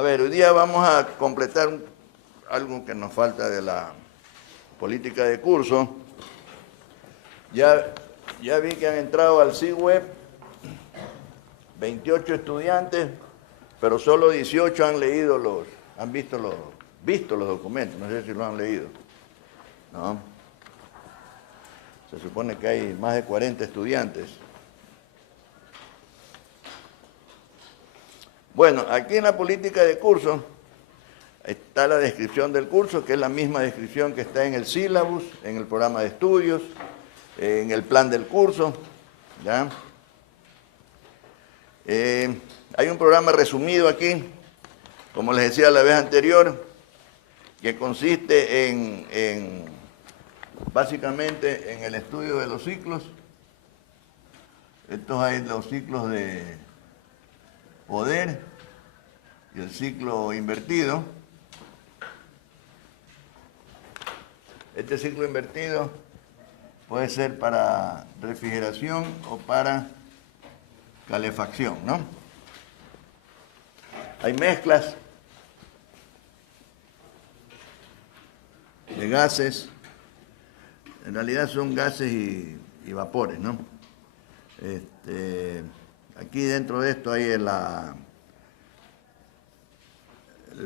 A ver, hoy día vamos a completar algo que nos falta de la política de curso. Ya vi que han entrado al CIWeb 28 estudiantes, pero solo 18 han leído han visto los documentos, no sé si los han leído. ¿No? Se supone que hay más de 40 estudiantes. Bueno, aquí en la política de curso está la descripción del curso, que es la misma descripción que está en el sílabus, en el programa de estudios, en el plan del curso. ¿Ya? Hay un programa resumido aquí, como les decía la vez anterior, que consiste básicamente en el estudio de los ciclos. Estos hay los ciclos de poder y el ciclo invertido. Este ciclo invertido puede ser para refrigeración o para calefacción, ¿no? Hay mezclas de gases, en realidad son gases y vapores, ¿no? Aquí dentro de esto hay el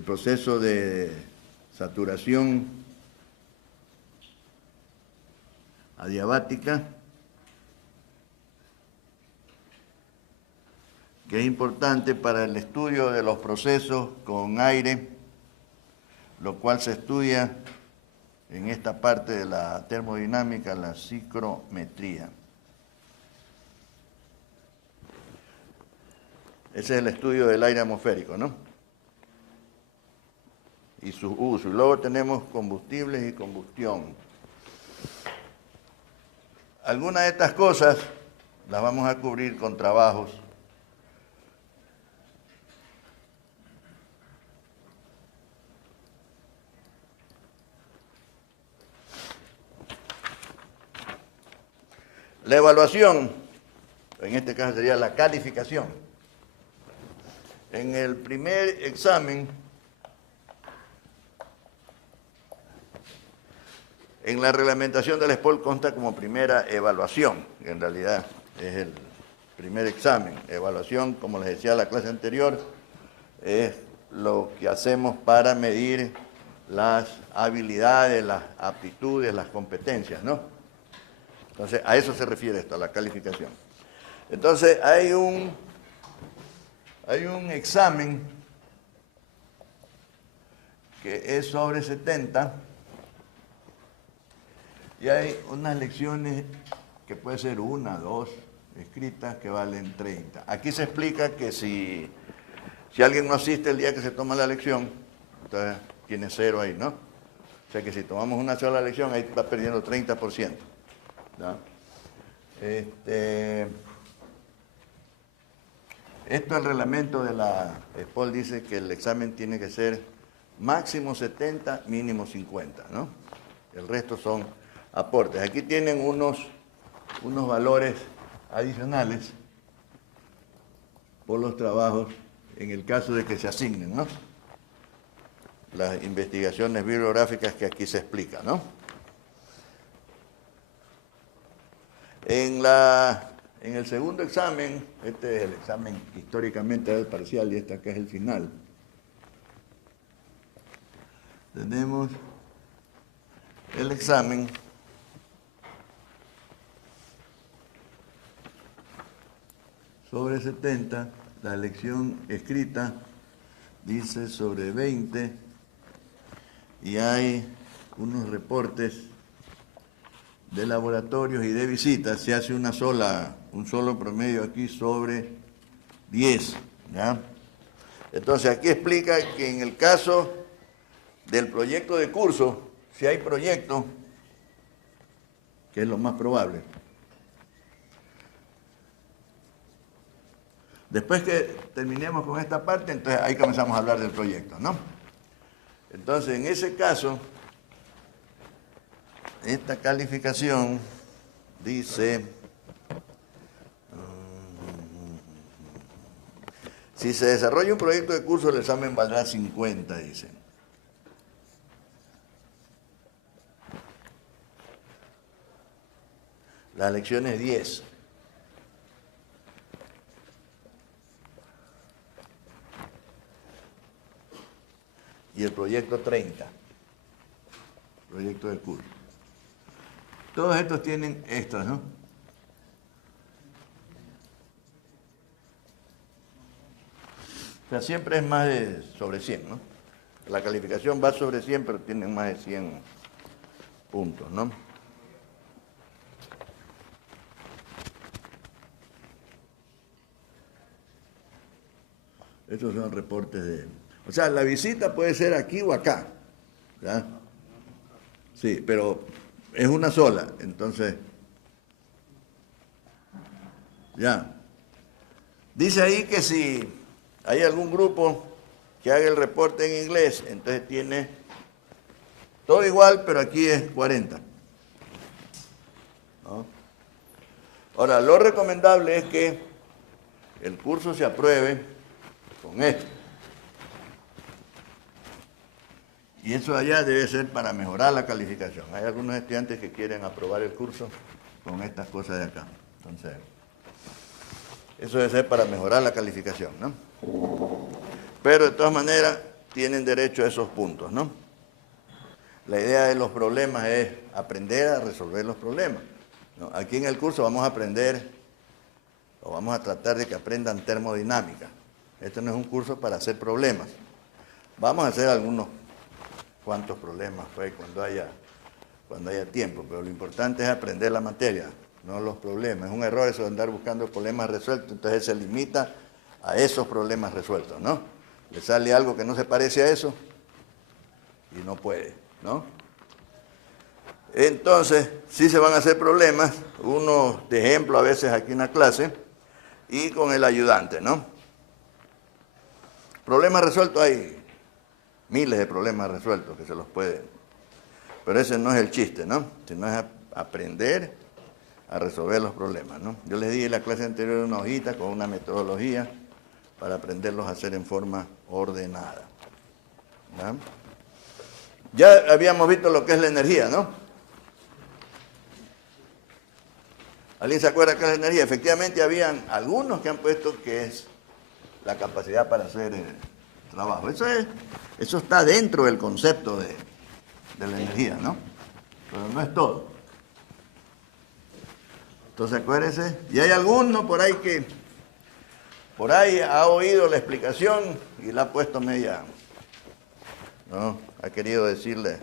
proceso de saturación adiabática, que es importante para el estudio de los procesos con aire, lo cual se estudia en esta parte de la termodinámica, la psicometría. Ese es el estudio del aire atmosférico, ¿no? Y su uso. Y luego tenemos combustibles y combustión. Algunas de estas cosas las vamos a cubrir con trabajos. La evaluación, en este caso sería la calificación. En el primer examen, en la reglamentación del SPOL consta como primera evaluación, que en realidad es el primer examen. Evaluación, como les decía en la clase anterior, es lo que hacemos para medir las habilidades, las aptitudes, las competencias, ¿no? Entonces, a eso se refiere esto, a la calificación. Entonces, hay un examen que es sobre 70 y hay unas lecciones que puede ser una, dos, escritas que valen 30. Aquí se explica que si alguien no asiste el día que se toma la lección, entonces tiene 0 ahí, ¿no? O sea que si tomamos una sola lección, ahí va perdiendo 30%. ¿No? Esto el reglamento de la SPOL dice que el examen tiene que ser máximo 70, mínimo 50, ¿no? El resto son aportes. Aquí tienen unos valores adicionales por los trabajos en el caso de que se asignen, ¿no? Las investigaciones bibliográficas que aquí se explican, ¿no? En el segundo examen, este es el examen históricamente del parcial y este acá es el final, tenemos el examen sobre 70, la lección escrita dice sobre 20 y hay unos reportes de laboratorios y de visitas. Se hace un solo promedio aquí sobre 10, ¿ya? Entonces aquí explica que en el caso del proyecto de curso, si hay proyecto, que es lo más probable, después que terminemos con esta parte, entonces ahí comenzamos a hablar del proyecto, ¿no? Entonces, en ese caso, esta calificación dice, Si se desarrolla un proyecto de curso, el examen valdrá 50, dice. Las lecciones 10. Y el proyecto 30. Proyecto de curso. Todos estos tienen extras, ¿no? O sea, siempre es más de sobre 100, ¿no? La calificación va sobre 100, pero tienen más de 100 puntos, ¿no? Estos son reportes de... O sea, la visita puede ser aquí o acá, ¿ya? Sí, pero es una sola, entonces... Ya. Dice ahí que si hay algún grupo que haga el reporte en inglés, entonces tiene todo igual, pero aquí es 40. ¿No? Ahora, lo recomendable es que el curso se apruebe con esto. Y eso allá debe ser para mejorar la calificación. Hay algunos estudiantes que quieren aprobar el curso con estas cosas de acá. Entonces, eso debe ser para mejorar la calificación, ¿no? Pero de todas maneras, tienen derecho a esos puntos, ¿no? La idea de los problemas es aprender a resolver los problemas, ¿no? Aquí en el curso vamos a aprender, o vamos a tratar de que aprendan termodinámica. Este no es un curso para hacer problemas. Vamos a hacer algunos cuantos problemas pues, cuando haya tiempo, pero lo importante es aprender la materia, no los problemas. Es un error eso de andar buscando problemas resueltos, entonces se limita a esos problemas resueltos, ¿no? Le sale algo que no se parece a eso y no puede, ¿no? Entonces, sí se van a hacer problemas, uno de ejemplo a veces aquí en la clase, y con el ayudante, ¿no? Problemas resueltos hay miles de problemas resueltos que se los puede, pero ese no es el chiste, ¿no? Sino es aprender a resolver los problemas, ¿no? Yo les di en la clase anterior una hojita con una metodología para aprenderlos a hacer en forma ordenada, ¿no? Ya habíamos visto lo que es la energía, ¿no? ¿Alguien se acuerda qué es la energía? Efectivamente habían algunos que han puesto que es la capacidad para hacer trabajo. Eso está dentro del concepto de la energía, ¿no? Pero no es todo. Entonces acuérdense, y hay alguno por ahí que por ahí ha oído la explicación y la ha puesto media, ¿no? Ha querido decirle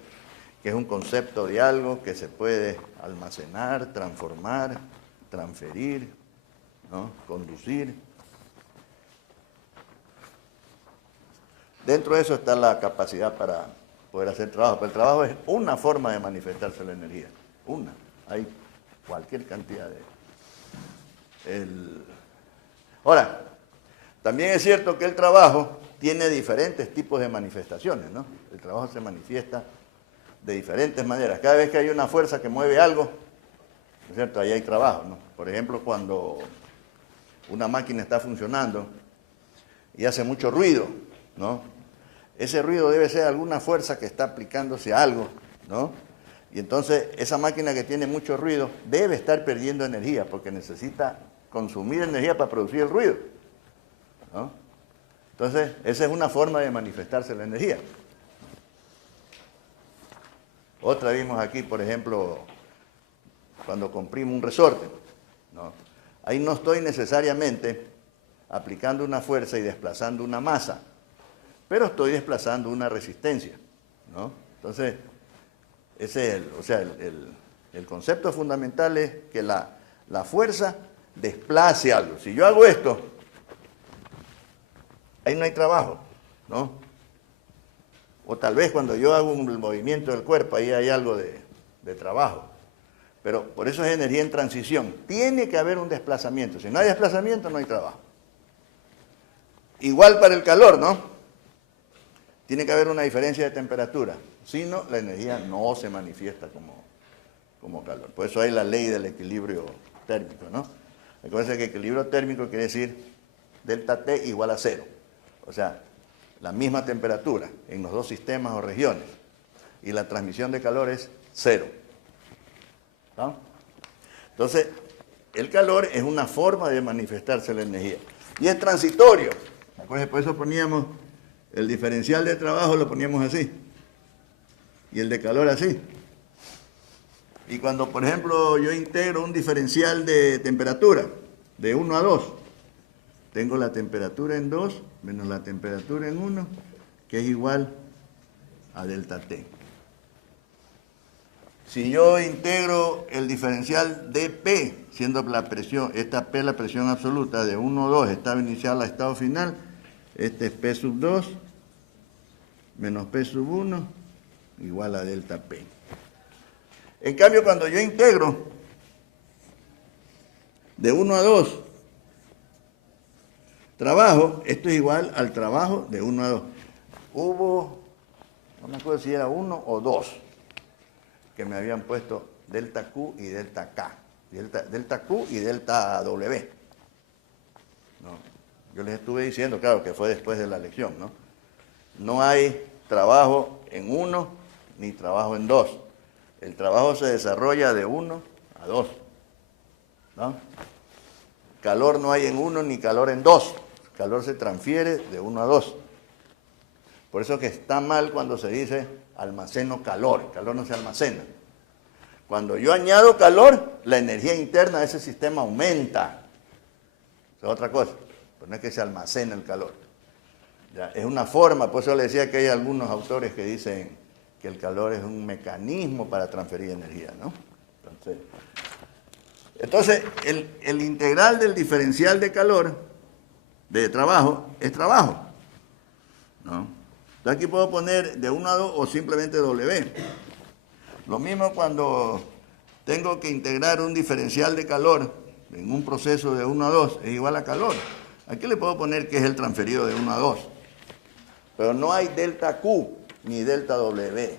que es un concepto de algo que se puede almacenar, transformar, transferir, ¿no? Conducir. Dentro de eso está la capacidad para poder hacer trabajo, pero el trabajo es una forma de manifestarse la energía, una. Hay cualquier cantidad de... Ahora, también es cierto que el trabajo tiene diferentes tipos de manifestaciones, ¿no? El trabajo se manifiesta de diferentes maneras. Cada vez que hay una fuerza que mueve algo, ¿no es cierto? Ahí hay trabajo, ¿no? Por ejemplo, cuando una máquina está funcionando y hace mucho ruido, ¿no? Ese ruido debe ser alguna fuerza que está aplicándose a algo, ¿no? Y entonces esa máquina que tiene mucho ruido debe estar perdiendo energía porque necesita consumir energía para producir el ruido, ¿no? Entonces, esa es una forma de manifestarse la energía. Otra vimos aquí, por ejemplo, cuando comprimo un resorte, ¿no? Ahí no estoy necesariamente aplicando una fuerza y desplazando una masa, pero estoy desplazando una resistencia, ¿no? Entonces, ese es el concepto fundamental es que la fuerza desplace algo. Si yo hago esto, ahí no hay trabajo, ¿no? O tal vez cuando yo hago el movimiento del cuerpo, ahí hay algo de trabajo. Pero por eso es energía en transición. Tiene que haber un desplazamiento. Si no hay desplazamiento, no hay trabajo. Igual para el calor, ¿no? Tiene que haber una diferencia de temperatura. Si no, la energía no se manifiesta como calor. Por eso hay la ley del equilibrio térmico, ¿no? Recuerden que equilibrio térmico quiere decir delta T igual a 0. O sea, la misma temperatura en los dos sistemas o regiones. Y la transmisión de calor es 0. ¿No? Entonces, el calor es una forma de manifestarse la energía. Y es transitorio. Por eso poníamos el diferencial de trabajo, lo poníamos así. Y el de calor así. Y cuando, por ejemplo, yo integro un diferencial de temperatura de 1 a 2, tengo la temperatura en 2 menos la temperatura en 1, que es igual a delta T. Si yo integro el diferencial de P, siendo la presión, esta P la presión absoluta de 1 a 2, estado inicial a estado final, este es P sub 2 menos P sub 1 igual a delta P. En cambio, cuando yo integro de 1 a 2 trabajo, esto es igual al trabajo de 1 a 2. Hubo, no me acuerdo si era 1 o 2, que me habían puesto delta Q y delta K, delta Q y delta W. No, yo les estuve diciendo, claro, que fue después de la lección, ¿no? No hay trabajo en 1 ni trabajo en 2. El trabajo se desarrolla de 1 a 2, ¿no? Calor no hay en 1 ni calor en 2. Calor se transfiere de 1 a 2. Por eso que está mal cuando se dice almaceno calor. El calor no se almacena. Cuando yo añado calor, la energía interna de ese sistema aumenta. Eso es otra cosa. Pero no es que se almacena el calor. Ya, es una forma, por eso le decía que hay algunos autores que dicen que el calor es un mecanismo para transferir energía, ¿no? Entonces el integral del diferencial de calor, de trabajo, es trabajo, ¿no? Entonces aquí puedo poner de 1 a 2 o simplemente W. Lo mismo cuando tengo que integrar un diferencial de calor en un proceso de 1 a 2, es igual a calor. Aquí le puedo poner que es el transferido de 1 a 2. Pero no hay delta Q ni delta W.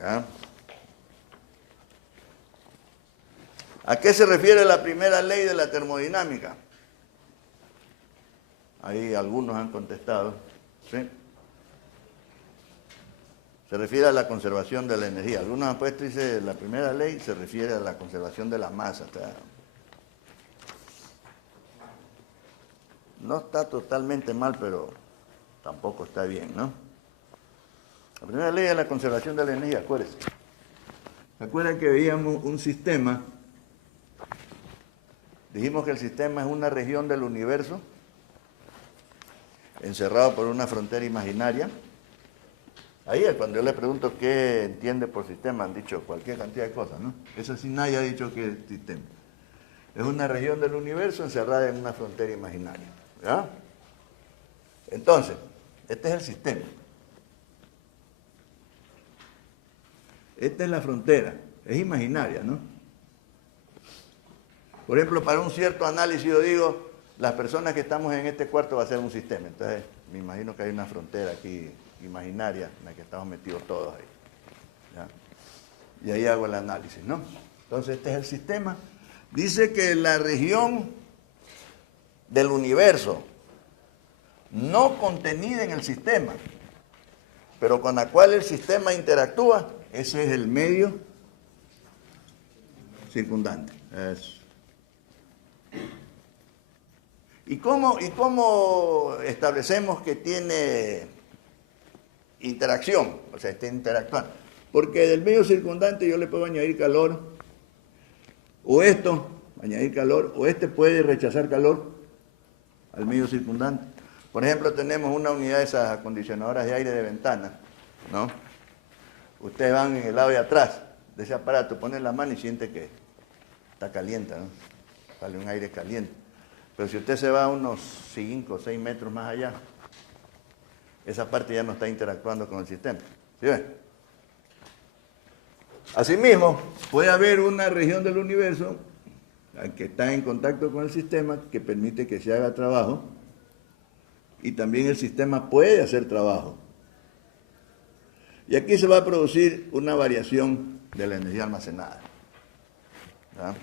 ¿Ya? ¿A qué se refiere la primera ley de la termodinámica? Ahí algunos han contestado, ¿sí? Se refiere a la conservación de la energía. Algunos han puesto, dice, la primera ley se refiere a la conservación de la masa. O sea, no está totalmente mal, pero tampoco está bien, ¿no? La primera ley es la conservación de la energía, acuérdense. ¿Se acuerdan que veíamos un sistema? Dijimos que el sistema es una región del universo encerrado por una frontera imaginaria. Ahí es cuando yo le pregunto qué entiende por sistema, han dicho cualquier cantidad de cosas, ¿no? Eso sí nadie ha dicho que es sistema. Es una región del universo encerrada en una frontera imaginaria, ¿ya? Entonces, este es el sistema. Esta es la frontera, es imaginaria, ¿no? Por ejemplo, para un cierto análisis yo digo, las personas que estamos en este cuarto va a ser un sistema. Entonces, me imagino que hay una frontera aquí imaginaria en la que estamos metidos todos ahí, ¿ya? Y ahí hago el análisis, ¿no? Entonces, este es el sistema. Dice que la región del universo no contenida en el sistema, pero con la cual el sistema interactúa, ese es el medio circundante. Eso. ¿Y cómo establecemos que tiene interacción? O sea, está interactuando. Porque del medio circundante yo le puedo añadir calor, o esto, añadir calor, o este puede rechazar calor al medio circundante. Por ejemplo, tenemos una unidad de esas acondicionadoras de aire de ventana, ¿no? Ustedes van en el lado de atrás de ese aparato, ponen la mano y siente que está caliente, ¿no? Sale un aire caliente. Pero si usted se va a unos 5 o 6 metros más allá, esa parte ya no está interactuando con el sistema. ¿Sí ven? Asimismo, puede haber una región del universo que está en contacto con el sistema que permite que se haga trabajo, y también el sistema puede hacer trabajo. Y aquí se va a producir una variación de la energía almacenada, ¿ya?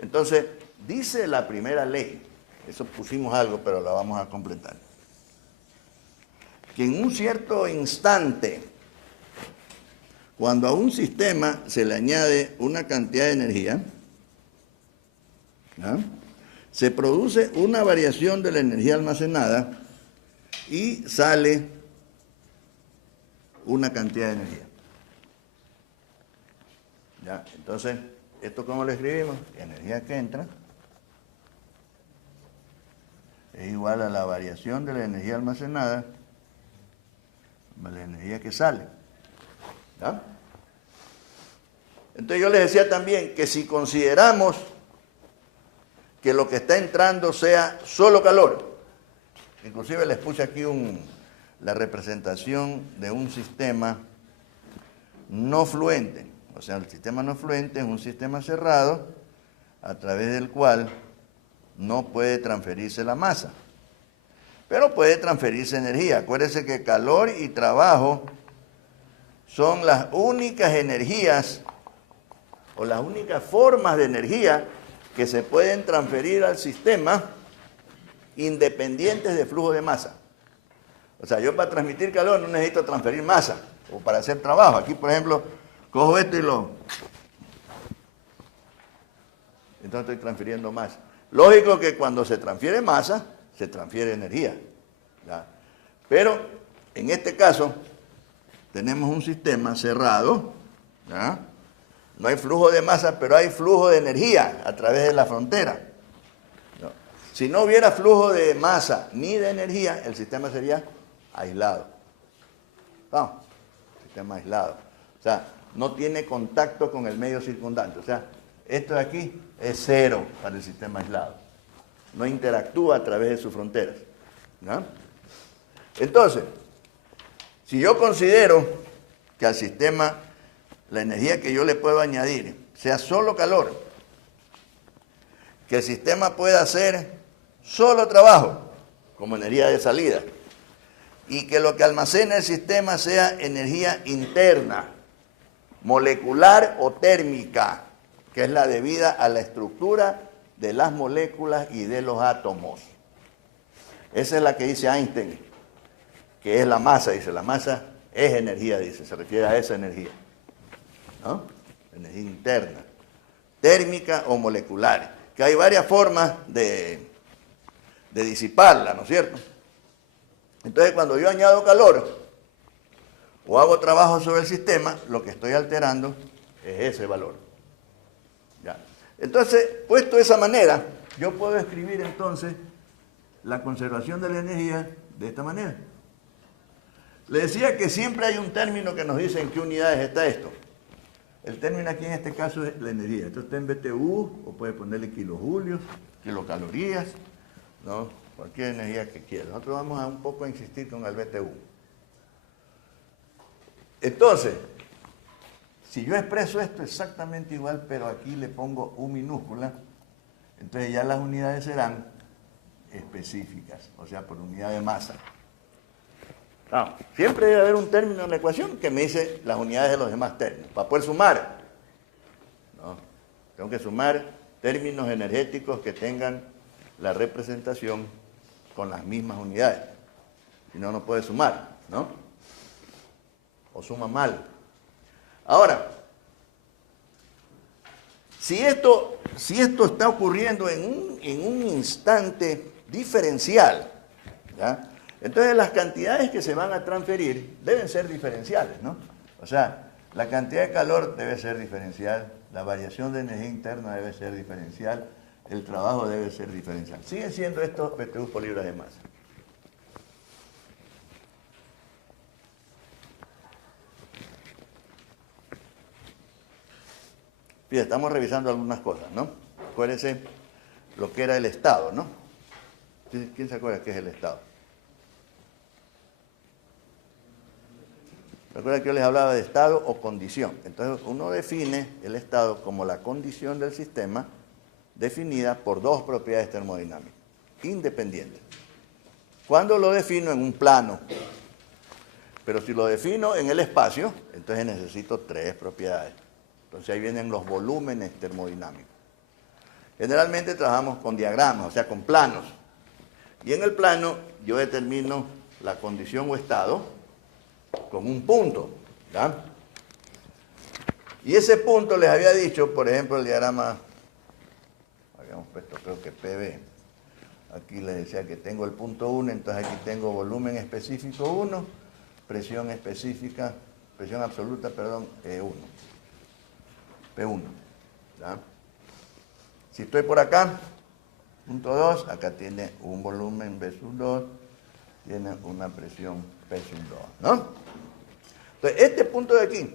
Entonces, dice la primera ley eso pusimos algo, pero la vamos a completar. Que en un cierto instante, cuando a un sistema se le añade una cantidad de energía, ¿ya?, se produce una variación de la energía almacenada y sale una cantidad de energía. ¿Ya? Entonces, ¿esto cómo lo escribimos? La energía que entra es igual a la variación de la energía almacenada más la energía que sale. ¿Ya? Entonces yo les decía también que si consideramos que lo que está entrando sea solo calor, inclusive les puse aquí la representación de un sistema no fluente. O sea, el sistema no fluente es un sistema cerrado a través del cual no puede transferirse la masa, pero puede transferirse energía. Acuérdense que calor y trabajo son las únicas energías o las únicas formas de energía que se pueden transferir al sistema independientes de flujo de masa. O sea, yo para transmitir calor no necesito transferir masa o para hacer trabajo. Aquí, por ejemplo, cojo esto y entonces estoy transfiriendo masa. Lógico que cuando se transfiere masa, se transfiere energía, ¿ya? Pero en este caso tenemos un sistema cerrado, ¿ya? No hay flujo de masa, pero hay flujo de energía a través de la frontera. ¿No? Si no hubiera flujo de masa ni de energía, el sistema sería aislado. ¿No? Sistema aislado. O sea, no tiene contacto con el medio circundante. O sea, esto de aquí es cero para el sistema aislado. No interactúa a través de sus fronteras, ¿no? Entonces, si yo considero que al sistema la energía que yo le puedo añadir sea solo calor, que el sistema pueda hacer solo trabajo como energía de salida, y que lo que almacena el sistema sea energía interna, molecular o térmica, que es la debida a la estructura de las moléculas y de los átomos. Esa es la que dice Einstein, que es la masa. Dice, la masa es energía, dice, se refiere a esa energía, ¿no? Energía interna, térmica o molecular, que hay varias formas de disiparla, ¿no es cierto? Entonces, cuando yo añado calor o hago trabajo sobre el sistema, lo que estoy alterando es ese valor. ¿Ya? Entonces, puesto de esa manera, yo puedo escribir entonces la conservación de la energía de esta manera. Le decía que siempre hay un término que nos dice en qué unidades está esto. El término aquí en este caso es la energía. Esto está en BTU, o puede ponerle kilojulios, kilocalorías, ¿no? Cualquier energía que quiera. Nosotros vamos a un poco a insistir con el BTU. Entonces, si yo expreso esto exactamente igual, pero aquí le pongo U minúscula, entonces ya las unidades serán específicas, o sea, por unidad de masa. No, siempre debe haber un término en la ecuación que me dice las unidades de los demás términos. Para poder sumar, ¿no? Tengo que sumar términos energéticos que tengan la representación con las mismas unidades. Si no, no puede sumar, ¿no? O suma mal. Ahora, si esto está ocurriendo en un instante diferencial, ¿ya? Entonces las cantidades que se van a transferir deben ser diferenciales, ¿no? O sea, la cantidad de calor debe ser diferencial, la variación de energía interna debe ser diferencial, el trabajo debe ser diferencial. Siguen siendo estos BTU por libra de masa. Fíjate, estamos revisando algunas cosas, ¿no? Acuérdense lo que era el estado, ¿no? ¿Quién se acuerda qué es el estado? Recuerda que yo les hablaba de estado o condición. Entonces uno define el estado como la condición del sistema definida por dos propiedades termodinámicas, independientes. ¿Cuándo lo defino? En un plano. Pero si lo defino en el espacio, entonces necesito tres propiedades. Entonces ahí vienen los volúmenes termodinámicos. Generalmente trabajamos con diagramas, o sea, con planos. Y en el plano yo determino la condición o estado con un punto, ¿ya? Y ese punto les había dicho, por ejemplo, el diagrama, habíamos puesto creo que PB, aquí les decía que tengo el punto 1, entonces aquí tengo volumen específico 1, presión específica, presión absoluta, perdón, 1, P1, ¿ya? Si estoy por acá, punto 2, acá tiene un volumen B sub 2, tiene una presión P sub 2, ¿no? Entonces, este punto de aquí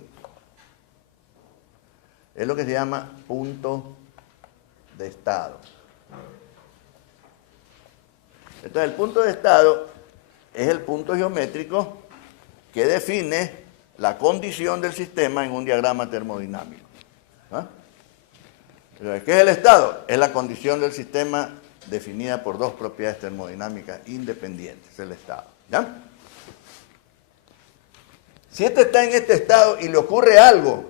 es lo que se llama punto de estado. Entonces, el punto de estado es el punto geométrico que define la condición del sistema en un diagrama termodinámico. ¿Ah? ¿Qué es el estado? Es la condición del sistema definida por dos propiedades termodinámicas independientes, es el estado. ¿Ya? Si este está en este estado y le ocurre algo,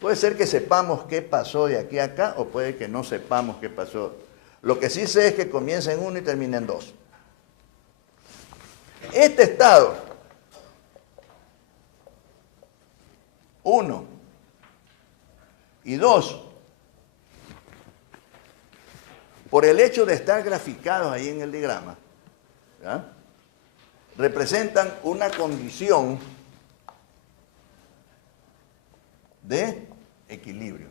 puede ser que sepamos qué pasó de aquí a acá o puede que no sepamos qué pasó. Lo que sí sé es que comienza en 1 y termina en 2. Este estado, 1 y 2, por el hecho de estar graficados ahí en el diagrama, ¿ya?, representan una condición de equilibrio.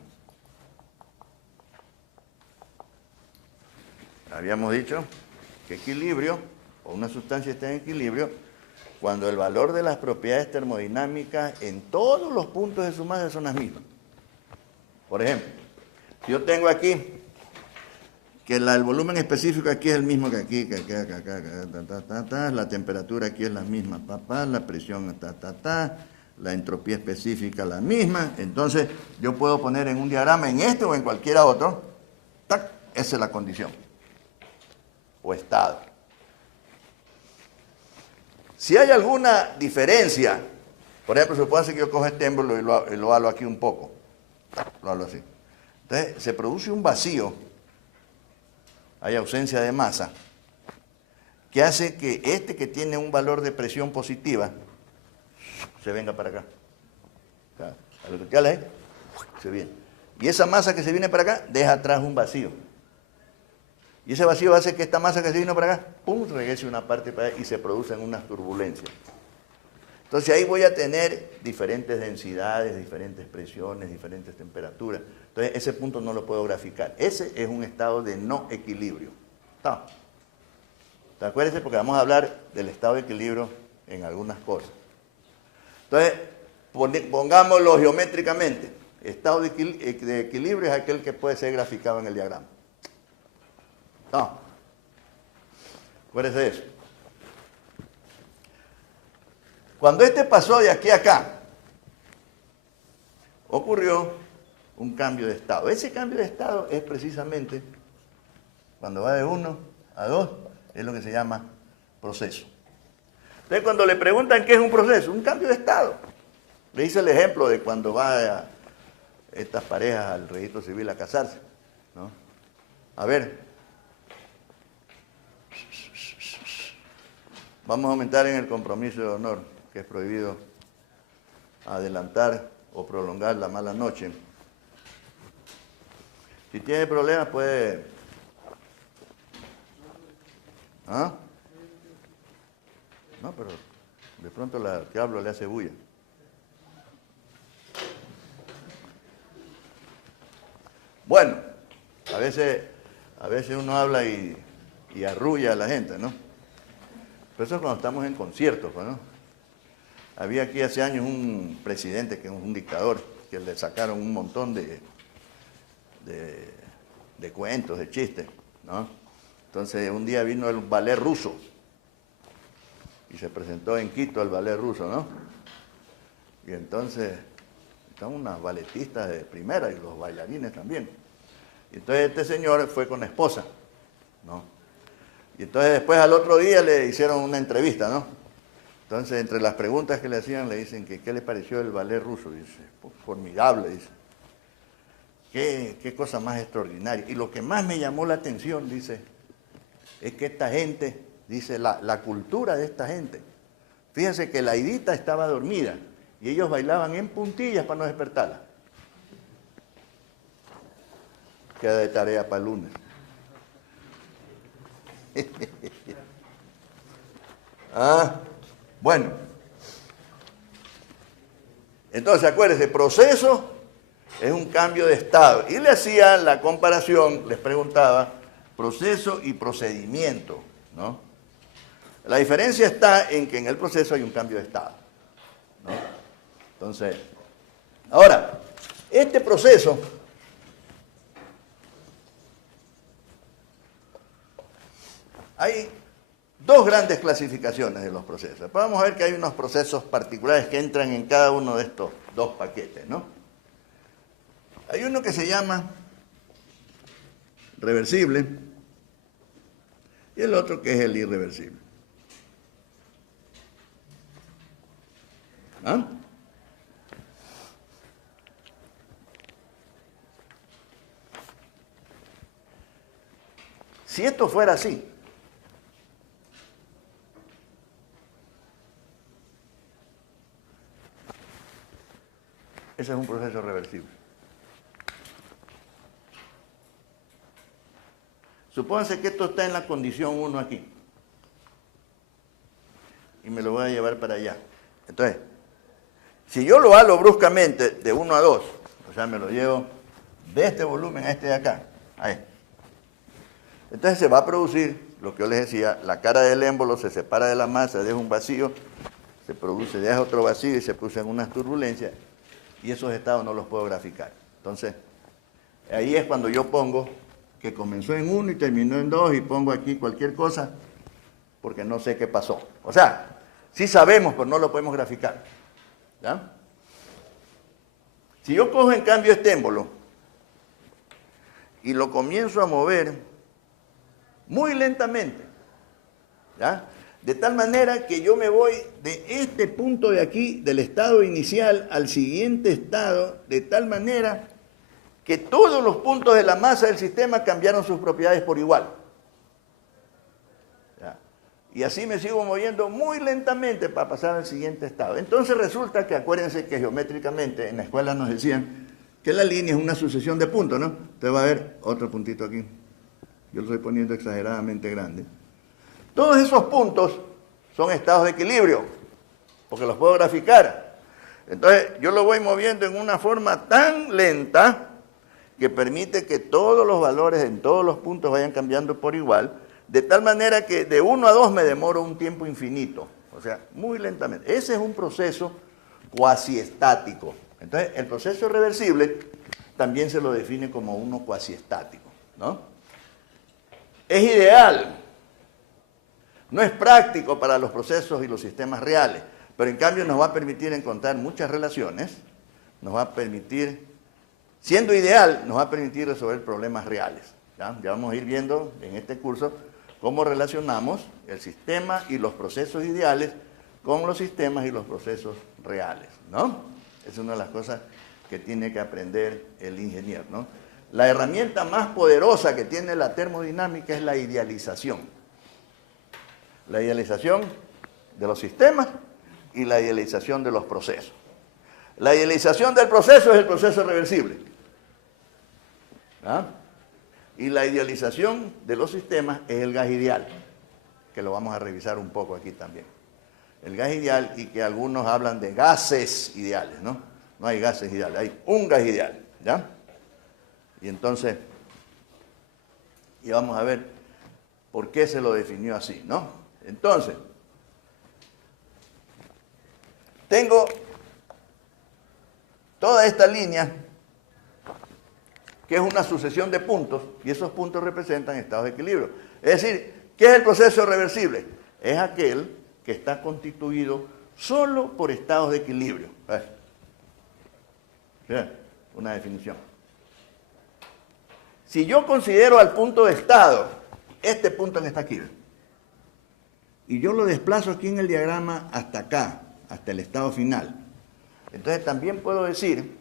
Habíamos dicho que equilibrio, o una sustancia está en equilibrio, cuando el valor de las propiedades termodinámicas en todos los puntos de su masa son las mismas. Por ejemplo, si yo tengo aquí que el volumen específico aquí es el mismo que aquí, la temperatura aquí es la misma, la presión, la entropía específica la misma, entonces yo puedo poner en un diagrama, en este o en cualquiera otro, ¡tac!, esa es la condición, o estado. Si hay alguna diferencia, por ejemplo, supóngase que yo cojo este émbolo y lo halo aquí un poco, lo halo así, entonces se produce un vacío, hay ausencia de masa, que hace que este que tiene un valor de presión positiva se venga para acá. O sea, a lo que te ahí, se viene. Y esa masa que se viene para acá deja atrás un vacío. Y ese vacío hace que esta masa que se vino para acá, pum, regrese una parte para allá y se producen unas turbulencias. Entonces ahí voy a tener diferentes densidades, diferentes presiones, diferentes temperaturas. Entonces ese punto no lo puedo graficar. Ese es un estado de no equilibrio. ¿Está? Acuérdense porque vamos a hablar del estado de equilibrio en algunas cosas. Entonces, pongámoslo geométricamente. Estado de equilibrio es aquel que puede ser graficado en el diagrama. ¿No? Acuérdense de eso. Cuando este pasó de aquí a acá, ocurrió un cambio de estado. Ese cambio de estado es precisamente, cuando va de 1 a 2, es lo que se llama proceso. Entonces, cuando le preguntan qué es un proceso, un cambio de estado. Le hice el ejemplo de cuando va estas parejas al registro civil a casarse, ¿no? A ver, vamos a aumentar en el compromiso de honor, que es prohibido adelantar o prolongar la mala noche. Si tiene problemas puede... ¿Ah? No, pero de pronto la que hablo le hace bulla. Bueno, a veces uno habla y arrulla a la gente, ¿no? Pero eso es cuando estamos en conciertos, ¿no? Había aquí hace años un presidente que es un dictador, que le sacaron un montón de cuentos, de chistes, ¿no? Entonces un día vino el ballet ruso y se presentó en Quito el ballet ruso, ¿no? Y entonces están unas balletistas de primera y los bailarines también. Y entonces este señor fue con la esposa, ¿no? Y entonces después al otro día le hicieron una entrevista, ¿no? Entonces entre las preguntas que le hacían le dicen que qué le pareció el ballet ruso. Dice, pues, formidable, dice. qué cosa más extraordinaria. Y lo que más me llamó la atención, dice, es que esta gente, dice, la cultura de esta gente. Fíjense que la Aidita estaba dormida y ellos bailaban en puntillas para no despertarla. Queda de tarea para el lunes. Bueno. Entonces, acuérdense, proceso es un cambio de estado. Y le hacía la comparación, les preguntaba, proceso y procedimiento, ¿no? La diferencia está en que en el proceso hay un cambio de estado, ¿no? Entonces, ahora, este proceso hay dos grandes clasificaciones de los procesos. Vamos a ver que hay unos procesos particulares que entran en cada uno de estos dos paquetes, ¿no? Hay uno que se llama reversible y el otro que es el irreversible. ¿Ah? Si esto fuera así, ese es un proceso reversible. Supónganse que esto está en la condición 1 aquí. Y me lo voy a llevar para allá. Entonces, si yo lo halo bruscamente de 1 a 2, o sea, me lo llevo de este volumen a este de acá, ahí. Entonces se va a producir, lo que yo les decía, la cara del émbolo se separa de la masa, deja un vacío, se produce, deja otro vacío y se producen unas turbulencias. Y esos estados no los puedo graficar. Entonces, ahí es cuando yo pongo que comenzó en 1 y terminó en 2 y pongo aquí cualquier cosa porque no sé qué pasó. O sea, sí sabemos, pero no lo podemos graficar. ¿Ya? Si yo cojo en cambio este émbolo y lo comienzo a mover muy lentamente, ¿ya? De tal manera que yo me voy de este punto de aquí, del estado inicial, al siguiente estado, de tal manera que todos los puntos de la masa del sistema cambiaron sus propiedades por igual. ¿Ya? Y así me sigo moviendo muy lentamente para pasar al siguiente estado. Entonces resulta que, acuérdense que geométricamente en la escuela nos decían que la línea es una sucesión de puntos, ¿no? Usted va a ver otro puntito aquí. Yo lo estoy poniendo exageradamente grande. Todos esos puntos son estados de equilibrio, porque los puedo graficar. Entonces, yo lo voy moviendo en una forma tan lenta que permite que todos los valores en todos los puntos vayan cambiando por igual, de tal manera que de 1 a 2 me demoro un tiempo infinito, o sea, muy lentamente. Ese es un proceso cuasi estático. Entonces, el proceso reversible también se lo define como uno cuasi estático, ¿no? Es ideal. No es práctico para los procesos y los sistemas reales, pero en cambio nos va a permitir encontrar muchas relaciones, nos va a permitir, siendo ideal, nos va a permitir resolver problemas reales. ¿Ya? Ya vamos a ir viendo en este curso cómo relacionamos el sistema y los procesos ideales con los sistemas y los procesos reales, ¿no? Es una de las cosas que tiene que aprender el ingeniero, ¿no? La herramienta más poderosa que tiene la termodinámica es la idealización. La idealización de los sistemas y la idealización de los procesos. La idealización del proceso es el proceso reversible. ¿Ah? Y la idealización de los sistemas es el gas ideal, que lo vamos a revisar un poco aquí también. El gas ideal, y que algunos hablan de gases ideales, ¿no? No hay gases ideales, hay un gas ideal, ¿ya? Y entonces, y vamos a ver por qué se lo definió así, ¿no? Entonces, tengo toda esta línea que es una sucesión de puntos y esos puntos representan estados de equilibrio. Es decir, ¿qué es el proceso reversible? Es aquel que está constituido solo por estados de equilibrio. Una definición. Si yo considero al punto de estado, este punto que está aquí, y yo lo desplazo aquí en el diagrama hasta acá, hasta el estado final, entonces también puedo decir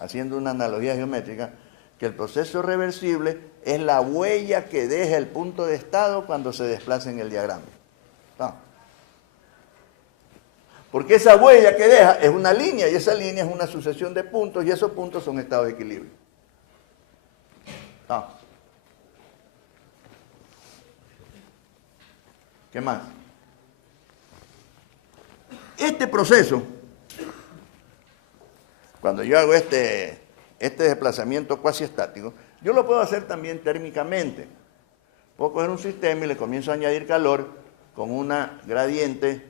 haciendo una analogía geométrica, que el proceso reversible es la huella que deja el punto de estado cuando se desplaza en el diagrama. ¿No? Porque esa huella que deja es una línea, y esa línea es una sucesión de puntos, y esos puntos son estados de equilibrio. ¿No? ¿Qué más? Este proceso, cuando yo hago este desplazamiento cuasi estático, yo lo puedo hacer también térmicamente. Puedo coger un sistema y le comienzo a añadir calor con una gradiente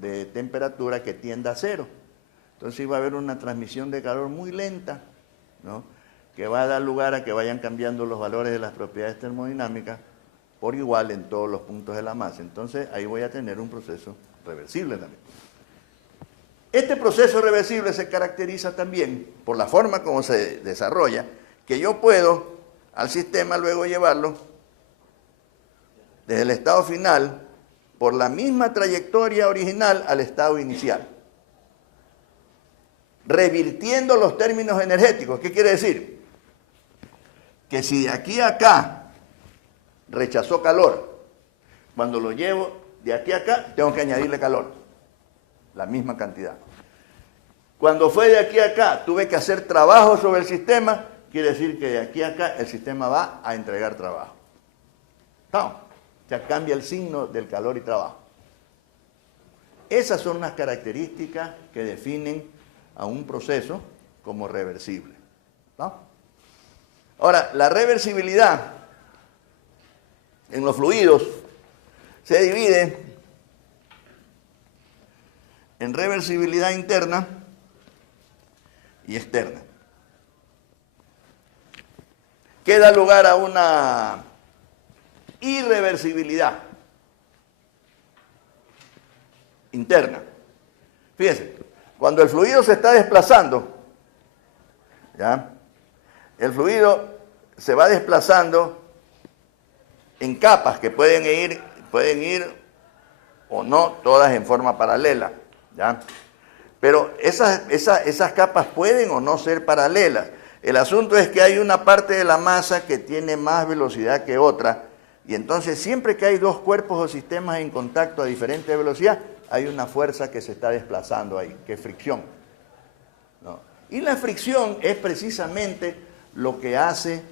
de temperatura que tienda a cero. Entonces va a haber una transmisión de calor muy lenta, ¿no? Que va a dar lugar a que vayan cambiando los valores de las propiedades termodinámicas por igual en todos los puntos de la masa. Entonces ahí voy a tener un proceso reversible también. Este proceso reversible se caracteriza también por la forma como se desarrolla, que yo puedo al sistema luego llevarlo desde el estado final por la misma trayectoria original al estado inicial, revirtiendo los términos energéticos. ¿Qué quiere decir? Que si de aquí a acá rechazó calor, cuando lo llevo de aquí a acá, tengo que añadirle calor, la misma cantidad. Cuando fue de aquí a acá, tuve que hacer trabajo sobre el sistema, quiere decir que de aquí a acá el sistema va a entregar trabajo. ¿No? O sea, cambia el signo del calor y trabajo. Esas son las características que definen a un proceso como reversible. ¿No? Ahora, la reversibilidad en los fluidos se divide en reversibilidad interna y externa, que da lugar a una irreversibilidad interna. Fíjense, cuando el fluido se está desplazando, ¿ya? El fluido se va desplazando en capas que pueden ir o no todas en forma paralela, ¿ya? Pero esas capas pueden o no ser paralelas. El asunto es que hay una parte de la masa que tiene más velocidad que otra, y entonces siempre que hay dos cuerpos o sistemas en contacto a diferente velocidad, hay una fuerza que se está desplazando ahí, que es fricción, ¿no? Y la fricción es precisamente lo que hace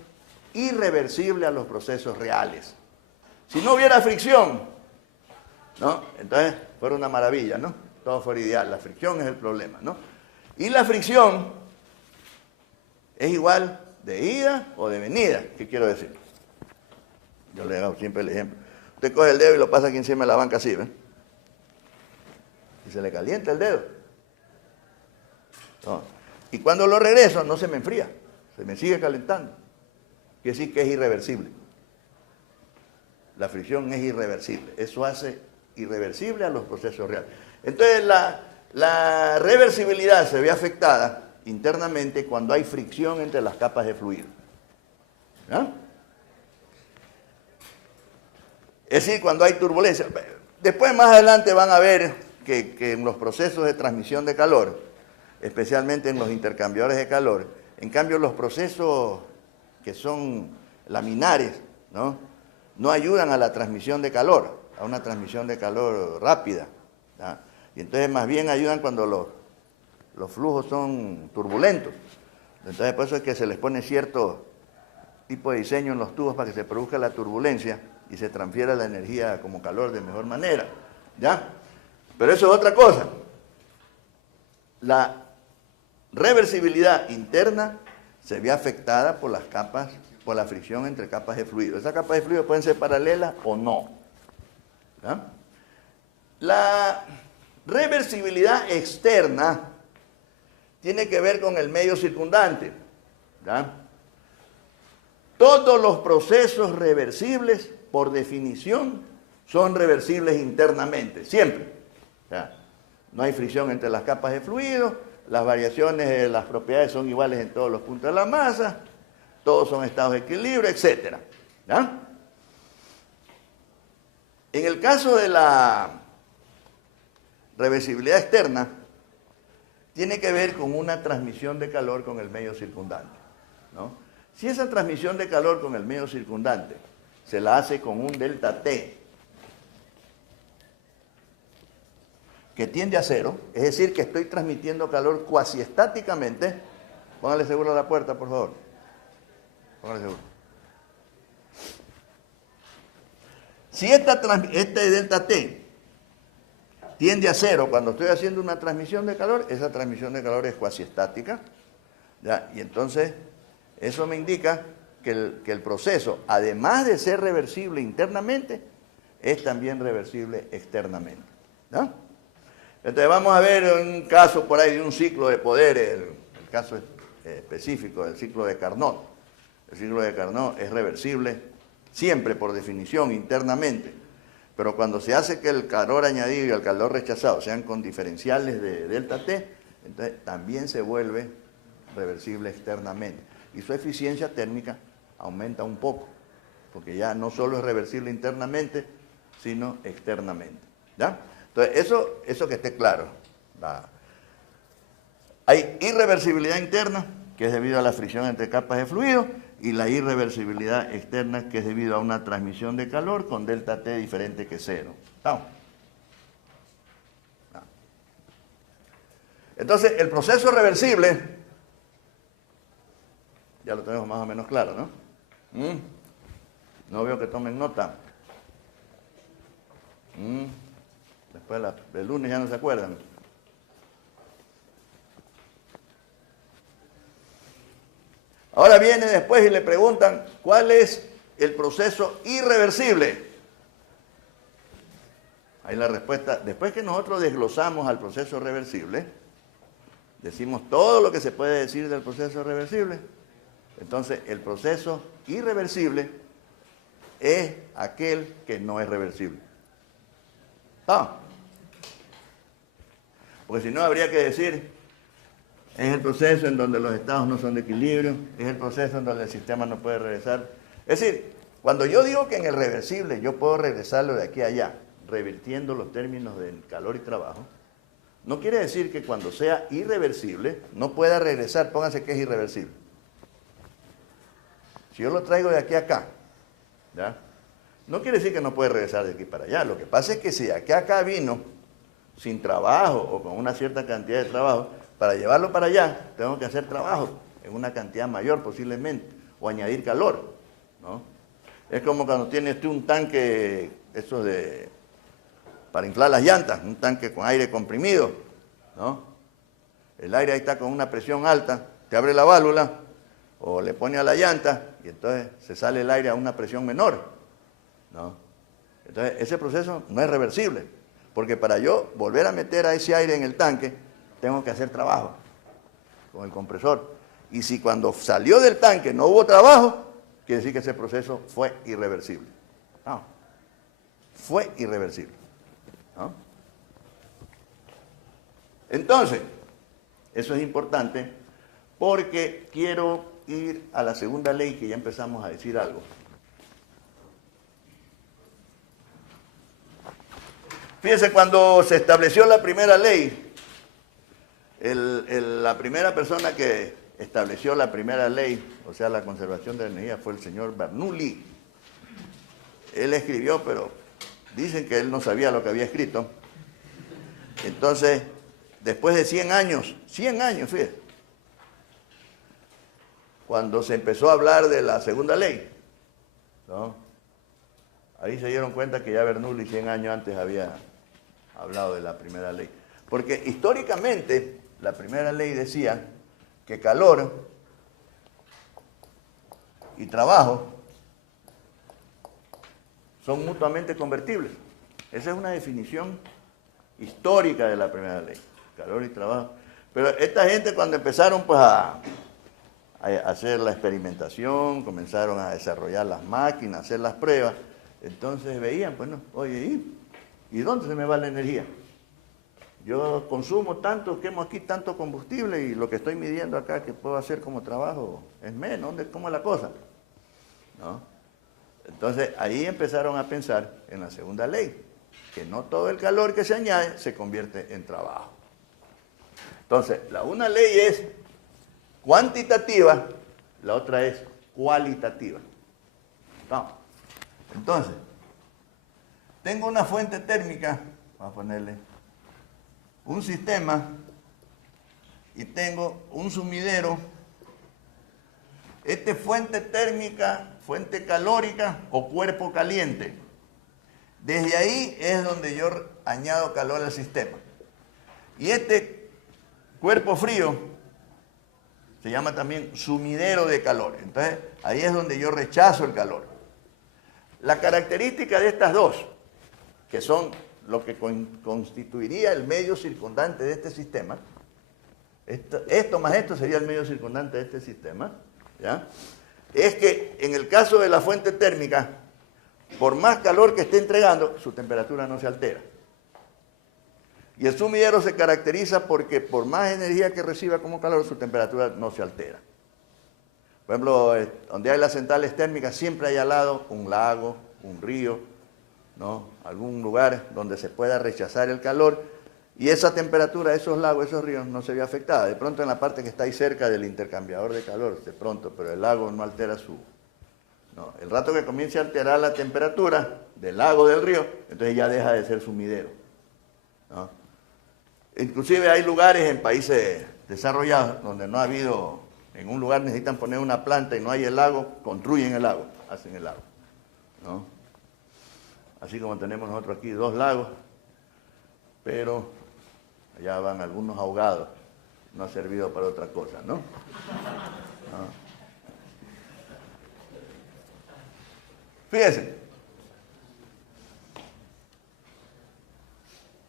irreversible a los procesos reales. Si no hubiera fricción, ¿no? Entonces fuera una maravilla, ¿no? Todo fuera ideal. La fricción es el problema, ¿no? Y la fricción es igual de ida o de venida. ¿Qué quiero decir? Yo le hago siempre el ejemplo. Usted coge el dedo y lo pasa aquí encima de la banca así, ¿ven? Y se le calienta el dedo. No. Y cuando lo regreso no se me enfría, se me sigue calentando. Quiere decir que es irreversible. La fricción es irreversible. Eso hace irreversible a los procesos reales. Entonces la reversibilidad se ve afectada internamente cuando hay fricción entre las capas de fluido. ¿No? Es decir, cuando hay turbulencia. Después más adelante van a ver que en los procesos de transmisión de calor, especialmente en los intercambiadores de calor, en cambio los procesos que son laminares, no ayudan a la transmisión de calor, a una transmisión de calor rápida, ¿no? Y entonces más bien ayudan cuando los flujos son turbulentos. Entonces por eso es que se les pone cierto tipo de diseño en los tubos para que se produzca la turbulencia y se transfiera la energía como calor de mejor manera, ¿ya? Pero eso es otra cosa. La reversibilidad interna se ve afectada por las capas, por la fricción entre capas de fluido. Esas capas de fluido pueden ser paralelas o no, ¿ya? La reversibilidad externa tiene que ver con el medio circundante, ¿ya? Todos los procesos reversibles, por definición, son reversibles internamente, siempre. ¿Ya? No hay fricción entre las capas de fluido, las variaciones de las propiedades son iguales en todos los puntos de la masa, todos son estados de equilibrio, etc. ¿Ya? En el caso de la reversibilidad externa, tiene que ver con una transmisión de calor con el medio circundante, ¿no? Si esa transmisión de calor con el medio circundante se la hace con un delta T que tiende a cero, es decir, que estoy transmitiendo calor cuasi estáticamente, póngale seguro a la puerta, por favor. Póngale seguro. Si este delta T tiende a cero cuando estoy haciendo una transmisión de calor, esa transmisión de calor es cuasi estática, ¿ya? Y entonces eso me indica que el proceso, además de ser reversible internamente, es también reversible externamente, ¿no? Entonces vamos a ver un caso por ahí de un ciclo de poder, el caso específico del ciclo de Carnot. El ciclo de Carnot es reversible siempre por definición internamente, pero cuando se hace que el calor añadido y el calor rechazado sean con diferenciales de delta T, entonces también se vuelve reversible externamente. Y su eficiencia térmica aumenta un poco, porque ya no solo es reversible internamente, sino externamente, ¿ya? Entonces, eso que esté claro. Hay irreversibilidad interna, que es debido a la fricción entre capas de fluido, y la irreversibilidad externa, que es debido a una transmisión de calor con delta T diferente que cero. ¿Estamos? No. Entonces, el proceso reversible, ya lo tenemos más o menos claro, ¿no? No veo que tomen nota. Después del lunes ya no se acuerdan. Ahora viene después y le preguntan, ¿cuál es el proceso irreversible? Ahí la respuesta, después que nosotros desglosamos al proceso reversible, decimos todo lo que se puede decir del proceso reversible. Entonces, el proceso irreversible es aquel que no es reversible. Porque si no, habría que decir, es el proceso en donde los estados no son de equilibrio, es el proceso en donde el sistema no puede regresar. Es decir, cuando yo digo que en el reversible yo puedo regresarlo de aquí a allá, revirtiendo los términos del calor y trabajo, no quiere decir que cuando sea irreversible no pueda regresar. Pónganse que es irreversible. Si yo lo traigo de aquí a acá, ¿ya? No quiere decir que no puede regresar de aquí para allá. Lo que pasa es que si de aquí a acá vino sin trabajo o con una cierta cantidad de trabajo, para llevarlo para allá tengo que hacer trabajo en una cantidad mayor posiblemente, o añadir calor, ¿no? Es como cuando tienes tú un tanque, eso de, para inflar las llantas, un tanque con aire comprimido, ¿no? El aire ahí está con una presión alta, te abre la válvula o le pone a la llanta y entonces se sale el aire a una presión menor, ¿no? Entonces ese proceso no es reversible, porque para yo volver a meter a ese aire en el tanque, tengo que hacer trabajo con el compresor. Y si cuando salió del tanque no hubo trabajo, quiere decir que ese proceso fue irreversible. No, fue irreversible, ¿no? Entonces, eso es importante porque quiero ir a la segunda ley, que ya empezamos a decir algo. Fíjense, cuando se estableció la primera ley, la primera persona que estableció la primera ley, o sea, la conservación de energía, fue el señor Bernoulli. Él escribió, pero dicen que él no sabía lo que había escrito. Entonces, después de 100 años, fíjense, cuando se empezó a hablar de la segunda ley, ¿no? Ahí se dieron cuenta que ya Bernoulli 100 años antes había hablado de la primera ley. Porque históricamente la primera ley decía que calor y trabajo son mutuamente convertibles. Esa es una definición histórica de la primera ley, calor y trabajo. Pero esta gente, cuando empezaron pues a hacer la experimentación, comenzaron a desarrollar las máquinas, a hacer las pruebas, entonces veían, pues no, oye, ¿y dónde se me va la energía? Yo consumo tanto, quemo aquí tanto combustible y lo que estoy midiendo acá que puedo hacer como trabajo es menos. ¿Cómo es la cosa? ¿No? Entonces ahí empezaron a pensar en la segunda ley, que no todo el calor que se añade se convierte en trabajo. Entonces, una ley es cuantitativa, la otra es cualitativa. No. Entonces, tengo una fuente térmica, vamos a ponerle un sistema, y tengo un sumidero. Este es fuente térmica, fuente calórica o cuerpo caliente. Desde ahí es donde yo añado calor al sistema. Y este cuerpo frío se llama también sumidero de calor. Entonces, ahí es donde yo rechazo el calor. La característica de estas dos, que son lo que constituiría el medio circundante de este sistema, esto más esto sería el medio circundante de este sistema, ¿ya? Es que en el caso de la fuente térmica, por más calor que esté entregando, su temperatura no se altera. Y el sumidero se caracteriza porque por más energía que reciba como calor, su temperatura no se altera. Por ejemplo, donde hay las centrales térmicas, siempre hay al lado un lago, un río, ¿no? Algún lugar donde se pueda rechazar el calor, y esa temperatura de esos lagos, esos ríos, no se ve afectada. De pronto en la parte que está ahí cerca del intercambiador de calor, de pronto, pero el lago no altera su... No, el rato que comience a alterar la temperatura del lago o del río, entonces ya deja de ser sumidero, ¿no? Inclusive hay lugares en países desarrollados donde no ha habido, en un lugar necesitan poner una planta y no hay el lago, construyen el lago, hacen el lago, ¿no? Así como tenemos nosotros aquí 2 lagos, pero allá van algunos ahogados, no ha servido para otra cosa, ¿no? Fíjense,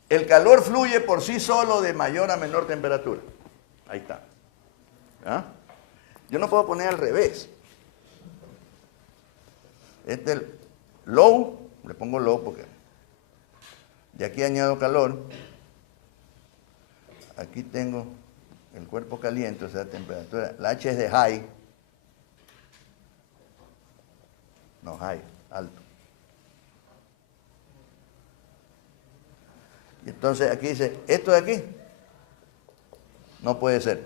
el calor fluye por sí solo de mayor a menor temperatura. Ahí está. ¿Ah? Yo no puedo poner al revés. Este es el low, le pongo low porque de aquí añado calor. Aquí tengo el cuerpo caliente, o sea, temperatura. La H es de high. No, high, alto. Y entonces aquí dice, esto de aquí no puede ser.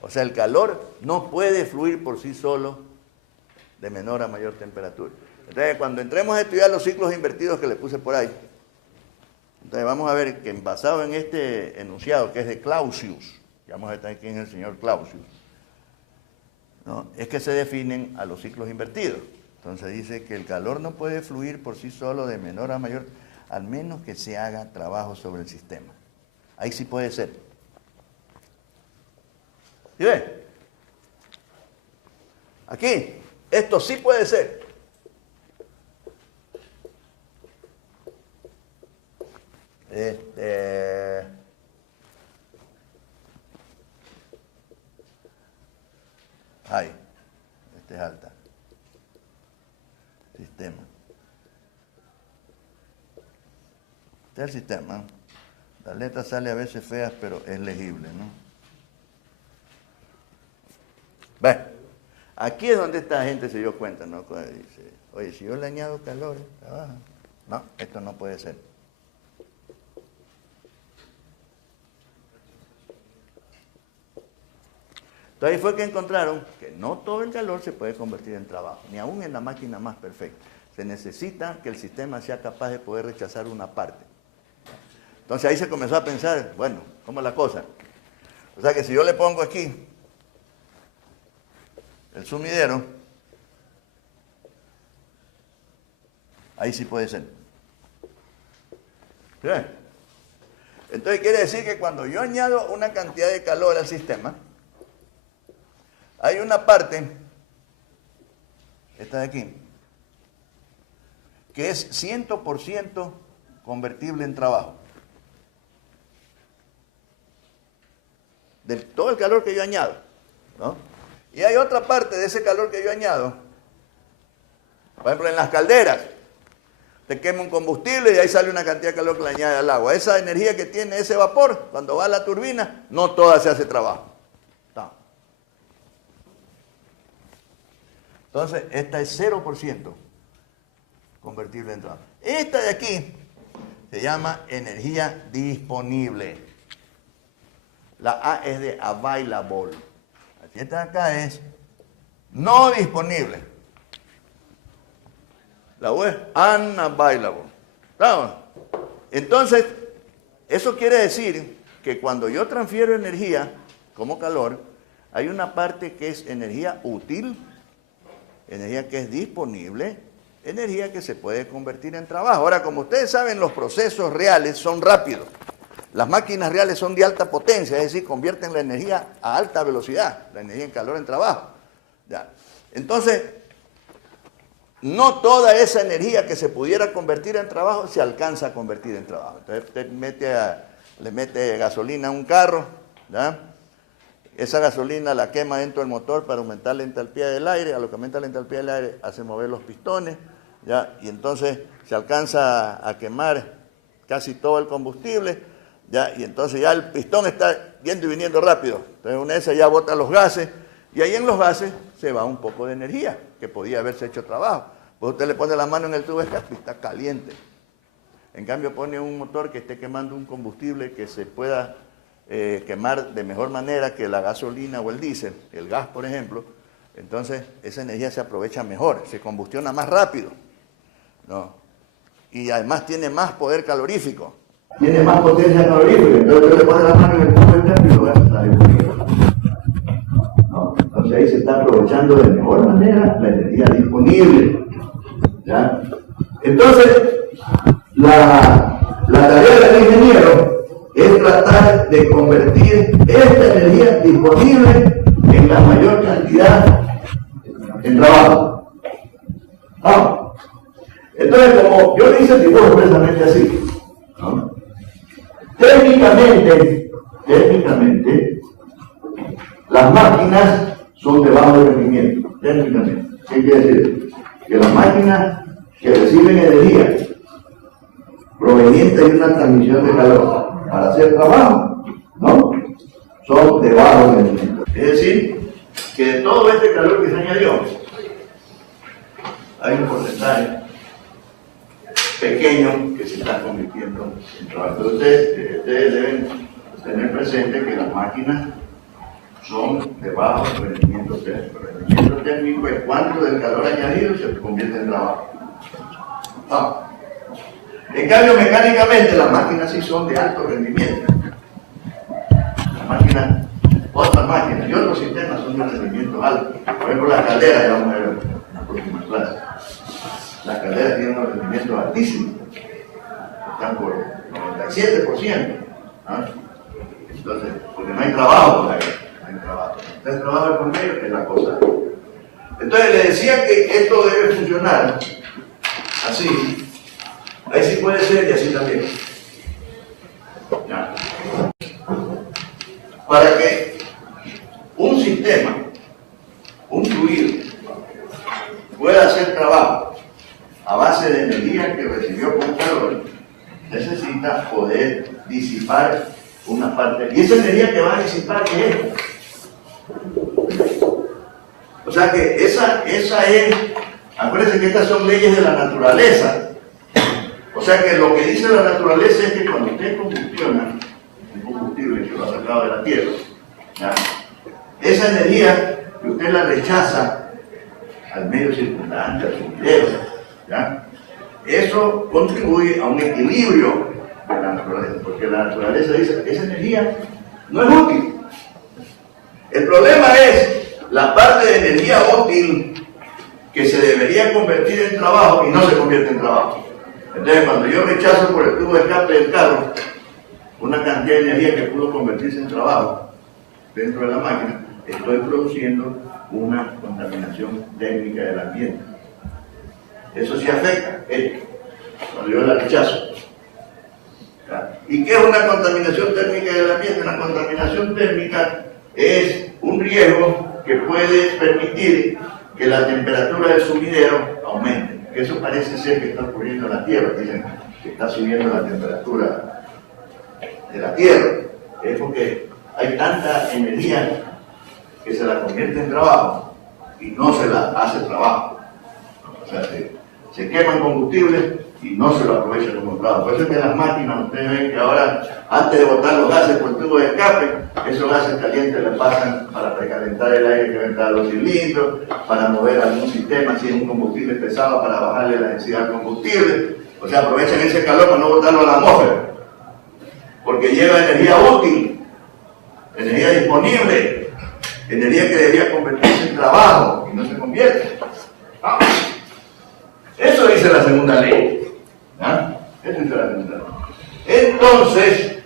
O sea, el calor no puede fluir por sí solo de menor a mayor temperatura. Entonces, cuando entremos a estudiar los ciclos invertidos que le puse por ahí, entonces vamos a ver que basado en este enunciado que es de Clausius, ya vamos a ver quién es el señor Clausius, ¿no? Es que se definen a los ciclos invertidos. Entonces dice que el calor no puede fluir por sí solo de menor a mayor, al menos que se haga trabajo sobre el sistema. Ahí sí puede ser. ¿Sí ve? Aquí, esto sí puede ser. Ahí, este es alta. Sistema. Este es el sistema. La letra sale a veces feas, pero es legible, ¿no? Ve, aquí es donde esta gente se dio cuenta, ¿no? Cuando dice, oye, si yo le añado calor, trabaja. No, esto no puede ser. Entonces ahí fue que encontraron que no todo el calor se puede convertir en trabajo, ni aún en la máquina más perfecta. Se necesita que el sistema sea capaz de poder rechazar una parte. Entonces ahí se comenzó a pensar, bueno, ¿cómo es la cosa? O sea que si yo le pongo aquí el sumidero, ahí sí puede ser. ¿Sí? Entonces quiere decir que cuando yo añado una cantidad de calor al sistema, hay una parte, esta de aquí, que es 100% convertible en trabajo. De todo el calor que yo añado, ¿no? Y hay otra parte de ese calor que yo añado, por ejemplo en las calderas, te quema un combustible y ahí sale una cantidad de calor que le añade al agua. Esa energía que tiene ese vapor, cuando va a la turbina, no toda se hace trabajo. No. Entonces, esta es 0% convertible en trabajo. Esta de aquí se llama energía disponible. La A es de available. Así está acá es no disponible. La U es unavailable. ¿Estamos? Entonces, eso quiere decir que cuando yo transfiero energía como calor, hay una parte que es energía útil, energía que es disponible, energía que se puede convertir en trabajo. Ahora, como ustedes saben, los procesos reales son rápidos. Las máquinas reales son de alta potencia, es decir, convierten la energía a alta velocidad, la energía en calor en trabajo. ¿Ya? Entonces, no toda esa energía que se pudiera convertir en trabajo se alcanza a convertir en trabajo. Entonces, usted le mete gasolina a un carro, ¿ya? Esa gasolina la quema dentro del motor para aumentar la entalpía del aire. A lo que aumenta la entalpía del aire hace mover los pistones, ¿ya? Y entonces se alcanza a quemar casi todo el combustible, ¿ya? Y entonces ya el pistón está yendo y viniendo rápido. Entonces una de esas ya bota los gases y ahí en los gases se va un poco de energía que podía haberse hecho trabajo. Pues usted le pone la mano en el tubo de escape y está caliente. En cambio pone un motor que esté quemando un combustible que se pueda quemar de mejor manera que la gasolina o el diésel, el gas por ejemplo, entonces esa energía se aprovecha mejor, se combustiona más rápido, ¿no? Y además tiene más poder calorífico. Tiene más potencia calorífica, entonces usted le pone la mano en el tubo de escape y lo gasta a ¿no? Entonces ahí se está aprovechando de mejor manera la energía disponible, ¿ya? Entonces, la tarea del ingeniero es tratar de convertir esta energía disponible en la mayor cantidad en trabajo. ¿No? Entonces, como yo le hice el dibujo precisamente así, ¿no? Técnicamente, las máquinas son de bajo rendimiento. Técnicamente. ¿Qué quiere decir? Que las máquinas que reciben energía proveniente de una transmisión de calor para hacer trabajo, ¿no? Son de bajo rendimiento. Es decir, que de todo este calor que se añadió, hay un porcentaje pequeño que se está convirtiendo en trabajo. Entonces, ustedes deben tener presente que las máquinas son de bajo rendimiento térmico. El rendimiento térmico es cuánto del calor añadido se convierte en trabajo. ¿No? En cambio, mecánicamente, las máquinas sí son de alto rendimiento. Las máquinas, otras máquinas y otros sistemas son de rendimiento alto. Por ejemplo, las calderas, ya vamos a ver en la próxima clase. Las calderas tienen un rendimiento altísimo. Están por 97%. ¿No? Entonces, porque no hay trabajo por ahí. No hay trabajo. El trabajo por medio es la cosa. Entonces, le decía que esto debe funcionar así. Ahí sí puede ser y así también. ¿Ya? Para que un sistema, un fluido, pueda hacer trabajo a base de energía que recibió con calor, necesita poder disipar una parte. ¿Y esa energía que va a disipar qué es? O sea que esa es, acuérdense que estas son leyes de la naturaleza. O sea que lo que dice la naturaleza es que cuando usted combustiona un combustible que lo ha sacado de la tierra, ¿ya? Esa energía que usted la rechaza al medio circundante, al sumidero, ¿ya? Eso contribuye a un equilibrio de la naturaleza, porque la naturaleza dice que esa energía no es útil. El problema es la parte de energía útil que se debería convertir en trabajo y no se convierte en trabajo. Entonces, cuando yo rechazo por el tubo de escape del carro una cantidad de energía que pudo convertirse en trabajo dentro de la máquina, estoy produciendo una contaminación térmica del ambiente. Eso sí afecta, cuando yo la rechazo. ¿Y qué es una contaminación térmica del ambiente? Una contaminación térmica es un riesgo que puede permitir que la temperatura del sumidero aumente. Eso parece ser que está ocurriendo en la Tierra, dicen que está subiendo la temperatura de la Tierra. Es porque hay tanta energía que se la convierte en trabajo y no se la hace trabajo. O sea, se queman combustibles y no se lo aprovecha como trabajo. Por eso es que las máquinas, ustedes ven que ahora, antes de botar los gases por el tubo de escape, esos gases calientes le pasan para precalentar el aire que va a entrar a los cilindros, para mover algún sistema, si es un combustible pesado, para bajarle la densidad al combustible. O sea, aprovechan ese calor para no botarlo a la atmósfera, porque lleva energía útil, energía disponible, energía que debería convertirse en trabajo y no se convierte. ¿Ah? Eso dice la segunda ley. ¿Ah? Eso dice la segunda ley. Entonces,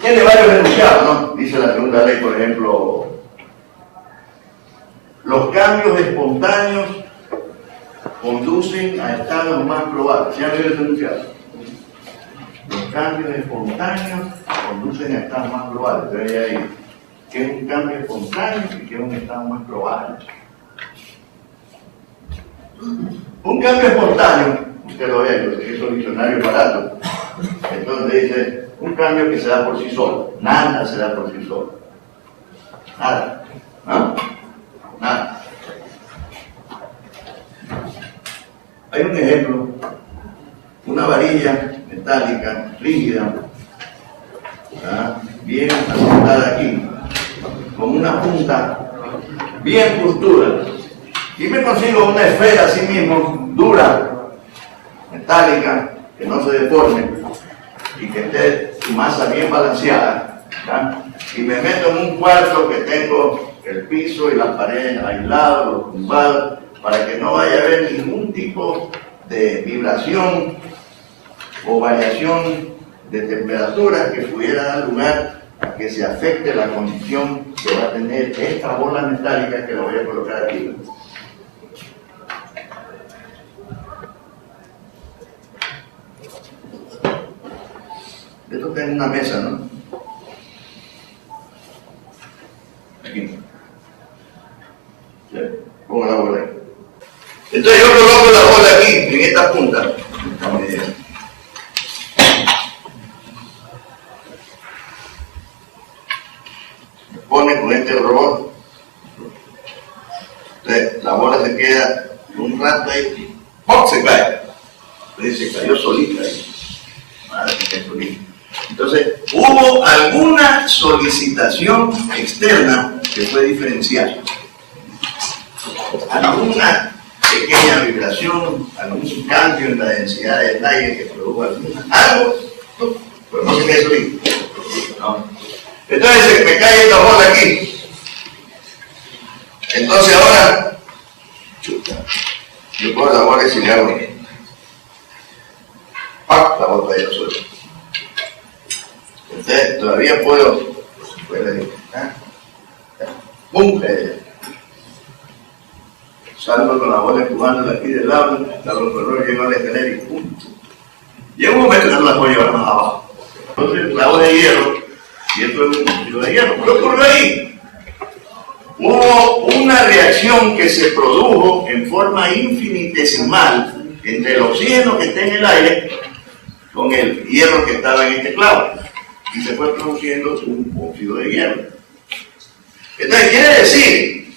tiene varios enunciados, ¿no? Dice la segunda ley, por ejemplo, los cambios espontáneos conducen a estados más probables. ¿Sí han leído ese enunciado? Los cambios espontáneos conducen a estados más probables. Entonces ahí, ¿qué es un cambio espontáneo y qué es un estado más probable? Un cambio espontáneo, usted lo ve, esos diccionarios baratos. Entonces dice, un cambio que se da por sí solo. Nada se da por sí solo. Nada. ¿No? Nada. Hay un ejemplo, una varilla metálica, rígida, bien asentada aquí, con una punta bien dura, y me consigo una esfera así mismo, dura, metálica, que no se deforme, y que esté su masa bien balanceada, ¿verdad? Y me meto en un cuarto que tengo el piso y las paredes aislados, los tumbados, para que no vaya a haber ningún tipo de vibración o variación de temperatura que pudiera dar lugar a que se afecte la condición que va a tener esta bola metálica que la voy a colocar aquí. Esto está en una mesa, ¿no? Aquí. ¿Sí? Pongo la bola ahí. Entonces yo coloco la bola aquí, en esta punta. Me pone con este robot. Entonces la bola se queda un rato ahí, ¡pum! Se cae. Entonces se cayó solita ahí. Madre mía, solita. Entonces, hubo alguna solicitación externa que fue diferencial. Alguna pequeña vibración, algún cambio en la densidad del aire que produjo algo, pero no se quede solito. ¿No? Entonces me cae esta bola aquí. Entonces ahora, chuta, yo cojo la bola y si le hago, ¡pac! La bola ahí la suelto. Entonces todavía puedo ¡pum! Salgo con la bola empujándola aquí del lado, Carlos Ferrero llegó a la escalera y ¡pum! Llega un momento que no la puedo llevar más abajo. Entonces el clavo de hierro, y esto es un clavo de hierro, ¿qué ocurrió ahí? Hubo una reacción que se produjo en forma infinitesimal entre el oxígeno que está en el aire con el hierro que estaba en este clavo. Y se fue produciendo un óxido de hierro. Entonces quiere decir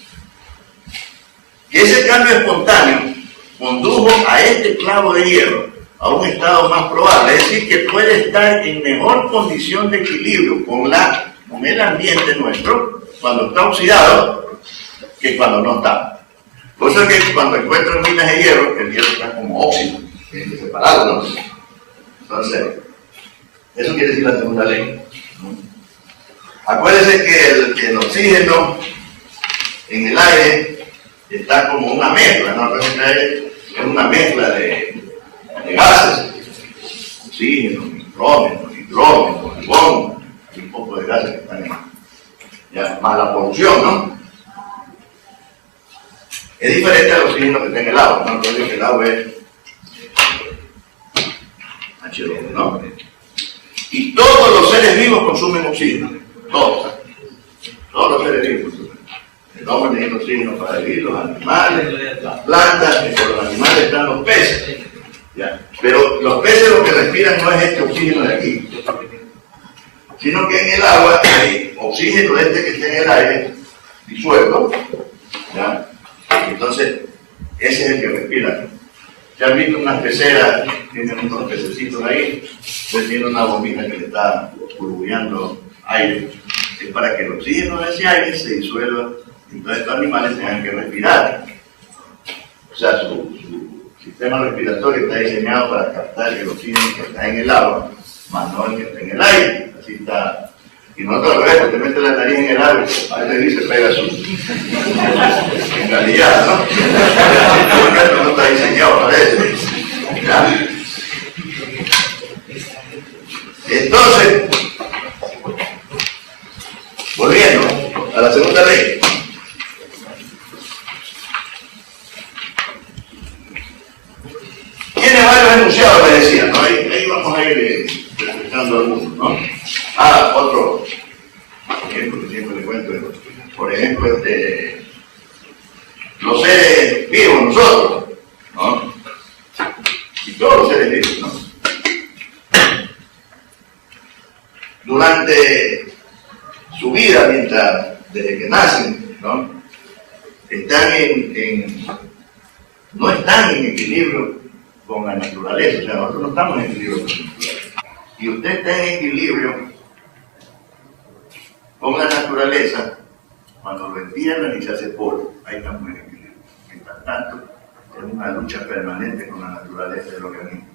que ese cambio espontáneo condujo a este clavo de hierro a un estado más probable, es decir, que puede estar en mejor condición de equilibrio con el ambiente nuestro cuando está oxidado que cuando no está. Por eso es que cuando encuentran minas de hierro, el hierro está como óxido, separado, ¿no? Entonces, eso quiere decir la segunda ley. Acuérdense que el oxígeno en el aire está como una mezcla, ¿no? Entonces el aire es una mezcla de gases, oxígeno, nitrógeno, argón, y un poco de gases que están ahí. Ya, más la polución, ¿no? Es diferente al oxígeno que está en el agua, ¿no? Entonces el agua es H2, ¿no? Y todos los seres vivos consumen oxígeno, todos los seres vivos consumen. El hombre necesita oxígeno para vivir, los animales, las plantas, y por los animales están los peces. ¿Ya? Pero los peces lo que respiran no es este oxígeno de aquí, sino que en el agua hay oxígeno este que está en el aire disuelto, ¿ya? Entonces ese es el que respiran. Se han visto unas peceras, tienen unos pececitos ahí, pues tiene una bombita que le está burbujeando aire. Es para que el oxígeno de ese aire se disuelva y entonces estos animales tengan que respirar. O sea, su sistema respiratorio está diseñado para captar el oxígeno que está en el agua, más no el que está en el aire. Así está. Y no te lo ves, te metes la nariz en el agua, a veces dice pega su en realidad, ¿no? Porque esto no está diseñado para eso. ¿Ya? Entonces, volviendo a la segunda ley. Tiene varios enunciados, me decía, ¿no? Ahí vamos a ir presentando algunos, ¿no? Otro ejemplo que siempre le cuento, por ejemplo, los seres vivos, nosotros, ¿no? Y todos los seres vivos, ¿no? Durante su vida, desde que nacen, ¿no? No están en equilibrio con la naturaleza, o sea, nosotros no estamos en equilibrio con la naturaleza. Y usted está en equilibrio con la naturaleza cuando lo entierran y se hace polvo. Ahí estamos en equilibrio. Mientras tanto, es una lucha permanente con la naturaleza del organismo.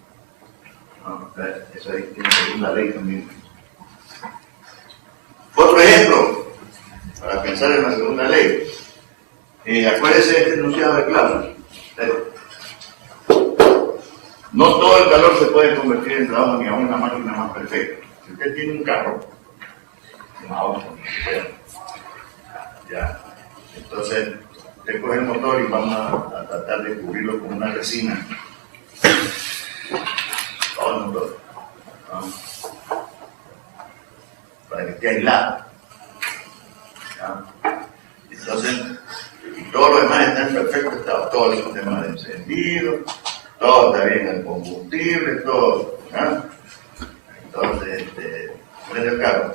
¿No? Esa tiene segunda ley también. Otro ejemplo, para pensar en la segunda ley. Acuérdese de este enunciado de Claudio. No todo el calor se puede convertir en trabajo ni a una máquina más perfecta. Si usted tiene un carro, un auto, ya, entonces usted coge el motor y vamos a tratar de cubrirlo con una resina. Todo el motor, ¿no? Para que esté aislado. ¿Ya? Entonces, y todo lo demás está en perfecto estado, todo el sistema de encendido, todo está bien, el combustible, todo. ¿Ya? Entonces, prende el carro.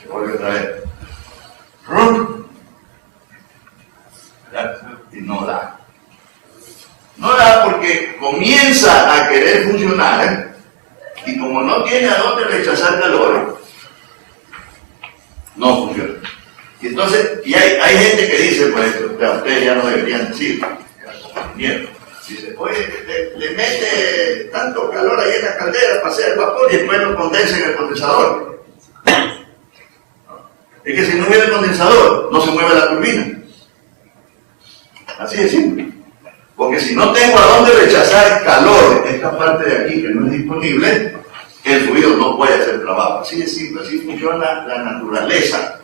Se vuelve otra vez. Y no da. No da porque comienza a querer funcionar y como no tiene a dónde rechazar calor, no funciona. Y entonces, hay gente que dice, pues, ustedes ya no deberían decir, miedo. Dice, oye, le mete tanto calor ahí en la caldera para hacer el vapor y después lo condensa en el condensador. Es que si no hubiera el condensador, no se mueve la turbina. Así de simple. Porque si no tengo a dónde rechazar calor, esta parte de aquí que no es disponible, el fluido no puede hacer trabajo. Así de simple, así funciona la naturaleza.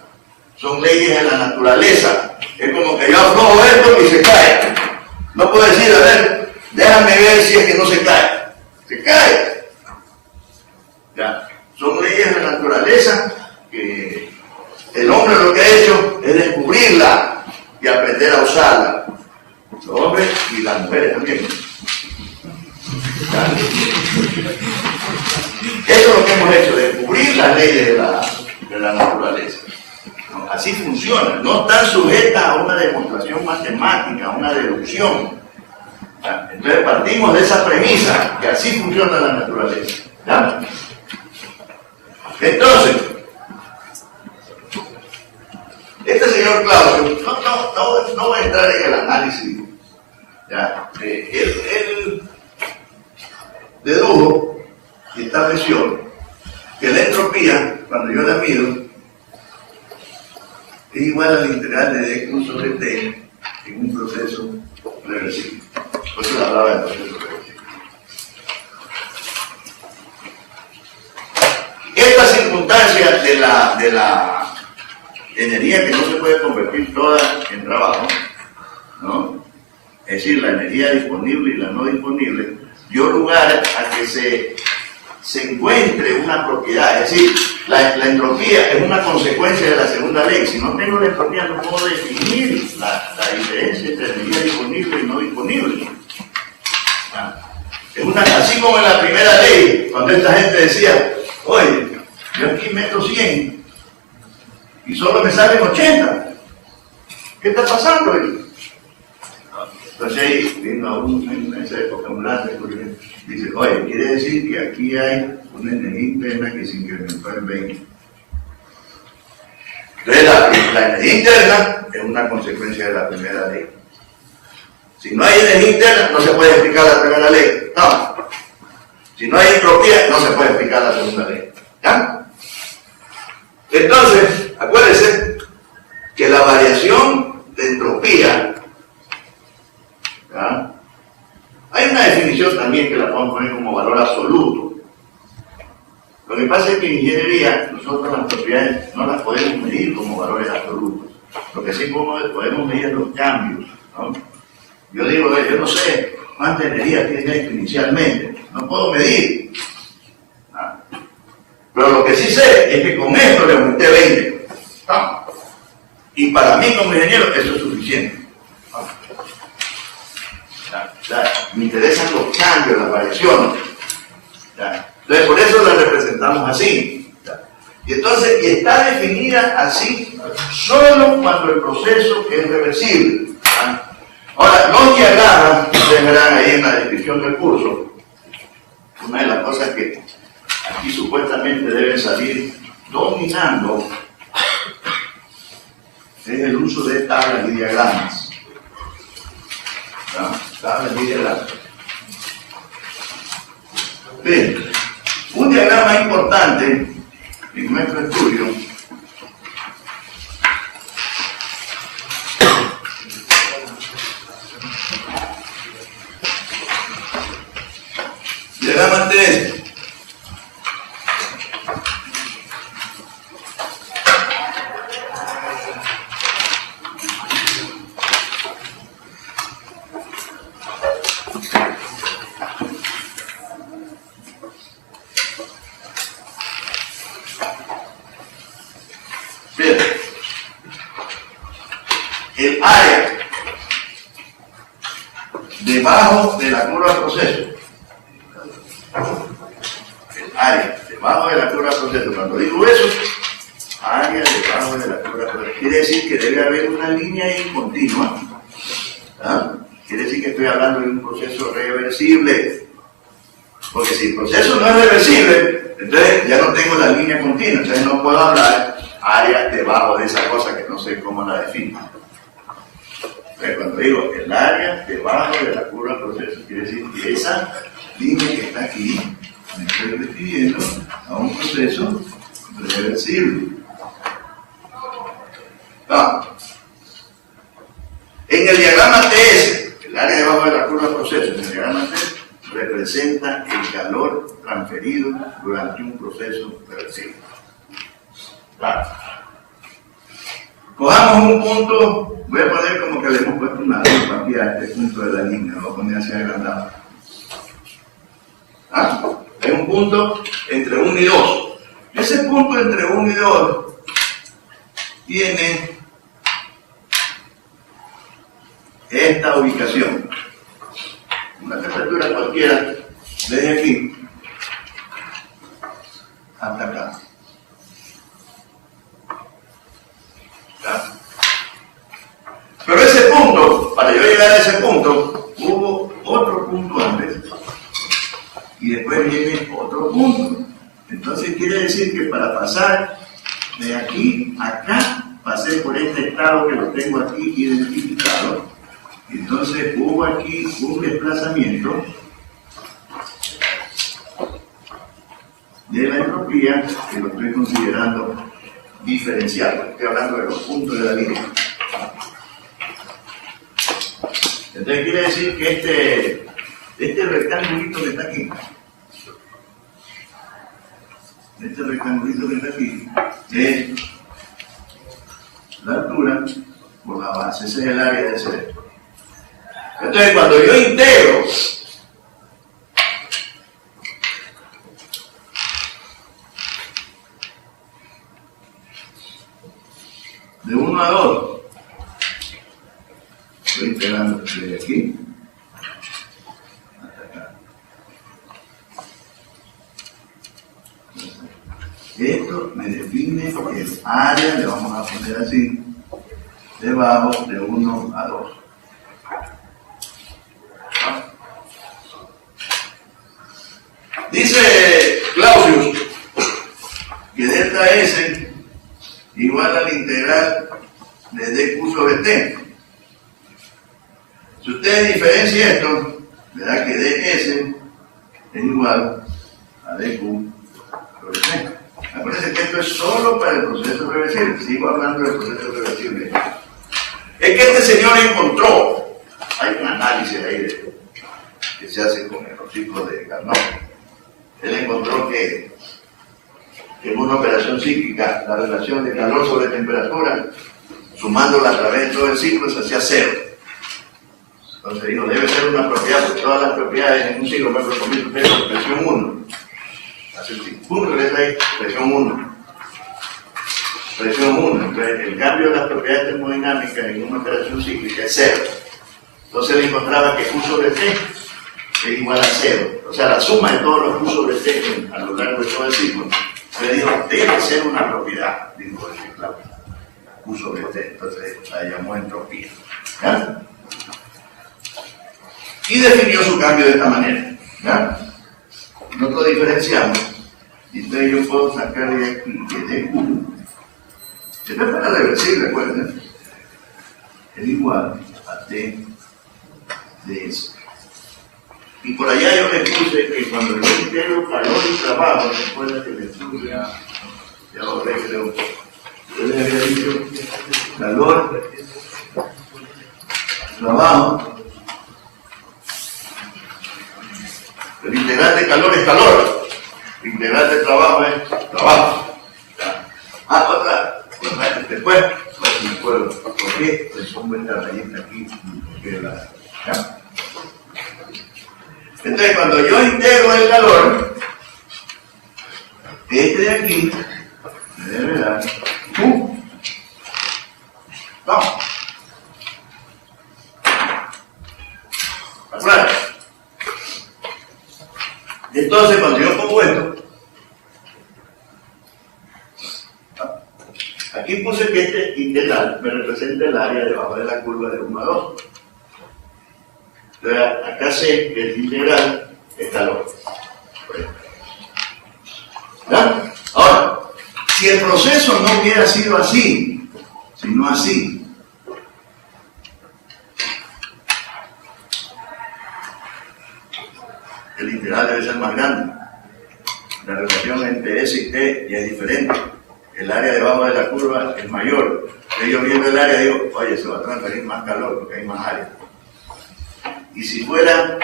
Son leyes de la naturaleza. Es como que yo aflojo esto y se cae. No puedo decir, a ver, déjame ver si es que no se cae. Se cae. Ya. Son leyes de la naturaleza que el hombre lo que ha hecho es descubrirla y aprender a usarla. Los hombres y las mujeres también. ¿Ya? Eso es lo que hemos hecho, descubrir las leyes de la naturaleza. ¿No? Así funciona, no están sujetas a una demostración matemática, a una deducción. ¿Ya? Entonces partimos de esa premisa, que así funciona la naturaleza. ¿Ya? Entonces, este señor Claudio, no voy a entrar en el análisis. ¿Ya? Él dedujo y estableció que la entropía, cuando yo la mido, es igual al integral de D sobre T en un proceso reversible. Por eso le hablaba de proceso reversible. Esta circunstancia de la energía que no se puede convertir toda en trabajo, ¿no? Es decir, la energía disponible y la no disponible, dio lugar a que se encuentre una propiedad. Es decir, la entropía es una consecuencia de la segunda ley. Si no tengo la entropía, no puedo definir la diferencia entre energía disponible y no disponible. Así como en la primera ley, cuando esta gente decía, oye, yo aquí meto 100 y solo me salen 80. ¿Qué está pasando aquí? Entonces ahí vino en esa época un láser, dice, oye, quiere decir que aquí hay una energía interna que se incrementó en 20. Entonces la energía interna es una consecuencia de la primera ley. Si no hay energía interna, no se puede explicar la primera ley. No. Si no hay entropía, no se puede explicar la segunda ley. ¿Ya? Entonces, acuérdense que la variación de entropía, ¿ya? Hay una definición también que la podemos poner como valor absoluto. Lo que pasa es que en ingeniería nosotros las propiedades no las podemos medir como valores absolutos. Lo que sí podemos medir los cambios, ¿no? Yo digo, yo no sé cuánta energía tiene esto inicialmente, no puedo medir. ¿No? Pero lo que sí sé es que con esto le aumenté 20. ¿No? Y para mí como ingeniero eso es suficiente. ¿No? Me interesan los cambios, las variaciones. ¿Ya? Entonces por eso la representamos así. ¿Ya? Y entonces, y está definida así solo cuando el proceso es reversible. ¿Ya? Ahora, los diagramas, ustedes verán ahí en la descripción del curso, una de las cosas que aquí supuestamente deben salir dominando es el uso de tablas y diagramas. ¿Ya? Tablas y diagramas. Bien, un diagrama importante en nuestro estudio diagrama T. Bien, el área debajo de la curva de proceso. Área debajo de la curva de proceso. Cuando digo eso, área debajo de la curva de proceso, quiere decir que debe haber una línea ahí continua. ¿Ah? Quiere decir que estoy hablando de un proceso reversible. Porque si el proceso no es reversible, entonces ya no tengo la línea continua, entonces no puedo hablar área debajo de esa cosa que no sé cómo la defino. Entonces cuando digo el área debajo de la curva de proceso, quiere decir que esa línea que está aquí me estoy refiriendo a un proceso reversible. En el diagrama TS, el área debajo de la curva de proceso, en el diagrama TS representa el calor transferido durante un proceso reversible. Cojamos un punto, voy a poner como que le hemos puesto una lupa aquí a este punto de la línea, lo voy a poner hacia agrandado. Es un punto entre 1 y 2. Ese punto entre 1 y 2 tiene esta ubicación. Una temperatura cualquiera, desde aquí hasta acá. ¿Ya? Pero ese punto, para yo llegar a ese punto, hubo otro punto antes. Y después viene otro punto. Entonces quiere decir que para pasar de aquí a acá, pasé por este estado que lo tengo aquí identificado. Entonces hubo aquí un desplazamiento de la entropía que lo estoy considerando diferencial. Estoy hablando de los puntos de la línea. Entonces quiere decir que este rectangulito que está aquí, es la altura por la base. Ese es el área del cerebro. Entonces cuando yo integro de 1 a 2, estoy integrando desde aquí hasta acá. Esto me define el área, le vamos a poner así, debajo de 1 a 2. Dice Clausius que delta S igual al integral de D sobre T. Si usted diferencia esto, verá que ds es igual a dq sobre T. Acuérdense que esto es solo para el proceso reversible. Sigo hablando del proceso reversible. Es que este señor encontró, hay un análisis ahí que se hace con los ciclos de Carnot. Él encontró que en una operación cíclica la relación de calor sobre temperatura, sumándola a través de todo el ciclo, se hacía cero. Entonces dijo, debe ser una propiedad, porque todas las propiedades en un ciclo, por ejemplo, comienza por presión 1. Hace el ciclo, punto, regresa ahí, presión 1. Presión 1. Entonces, el cambio de las propiedades termodinámicas en una operación cíclica es cero. Entonces él encontraba que Q sobre T es igual a 0. O sea, la suma de todos los Q sobre T a lo largo de todo el ciclo. Le dijo, debe ser una propiedad, dijo el ciclo. Q sobre T. Entonces la llamó entropía. ¿Ya? Y definió su cambio de esta manera. ¿Ya? Nosotros diferenciamos. Y entonces yo puedo sacar de aquí que dq, esto es para reversible, recuerden, es igual a T de S. Y por allá yo le puse que cuando yo integro calor y trabajo, recuerda que le puse ya lo creo. Yo le había dicho calor, trabajo. El integral de calor es calor. El integral de trabajo es trabajo. Otra. Después, pues me acuerdo. ¿Por qué? Pues pongo esta rayita aquí. ¿Ya? Entonces, cuando yo integro el calor, este de aquí me debe dar Q. Vamos. Claro. Entonces, cuando yo pongo esto, aquí puse que este integral me representa el área debajo de la curva de 1 a 2. Entonces, acá sé que el integral es calor. ¿Ya? Ahora, si el proceso no hubiera sido así, sino así, el integral debe ser más grande. La relación entre S y T ya es diferente. El área debajo de la curva es mayor. Entonces yo viendo el área digo, oye, se va a transferir más calor porque hay más área. Y si fuera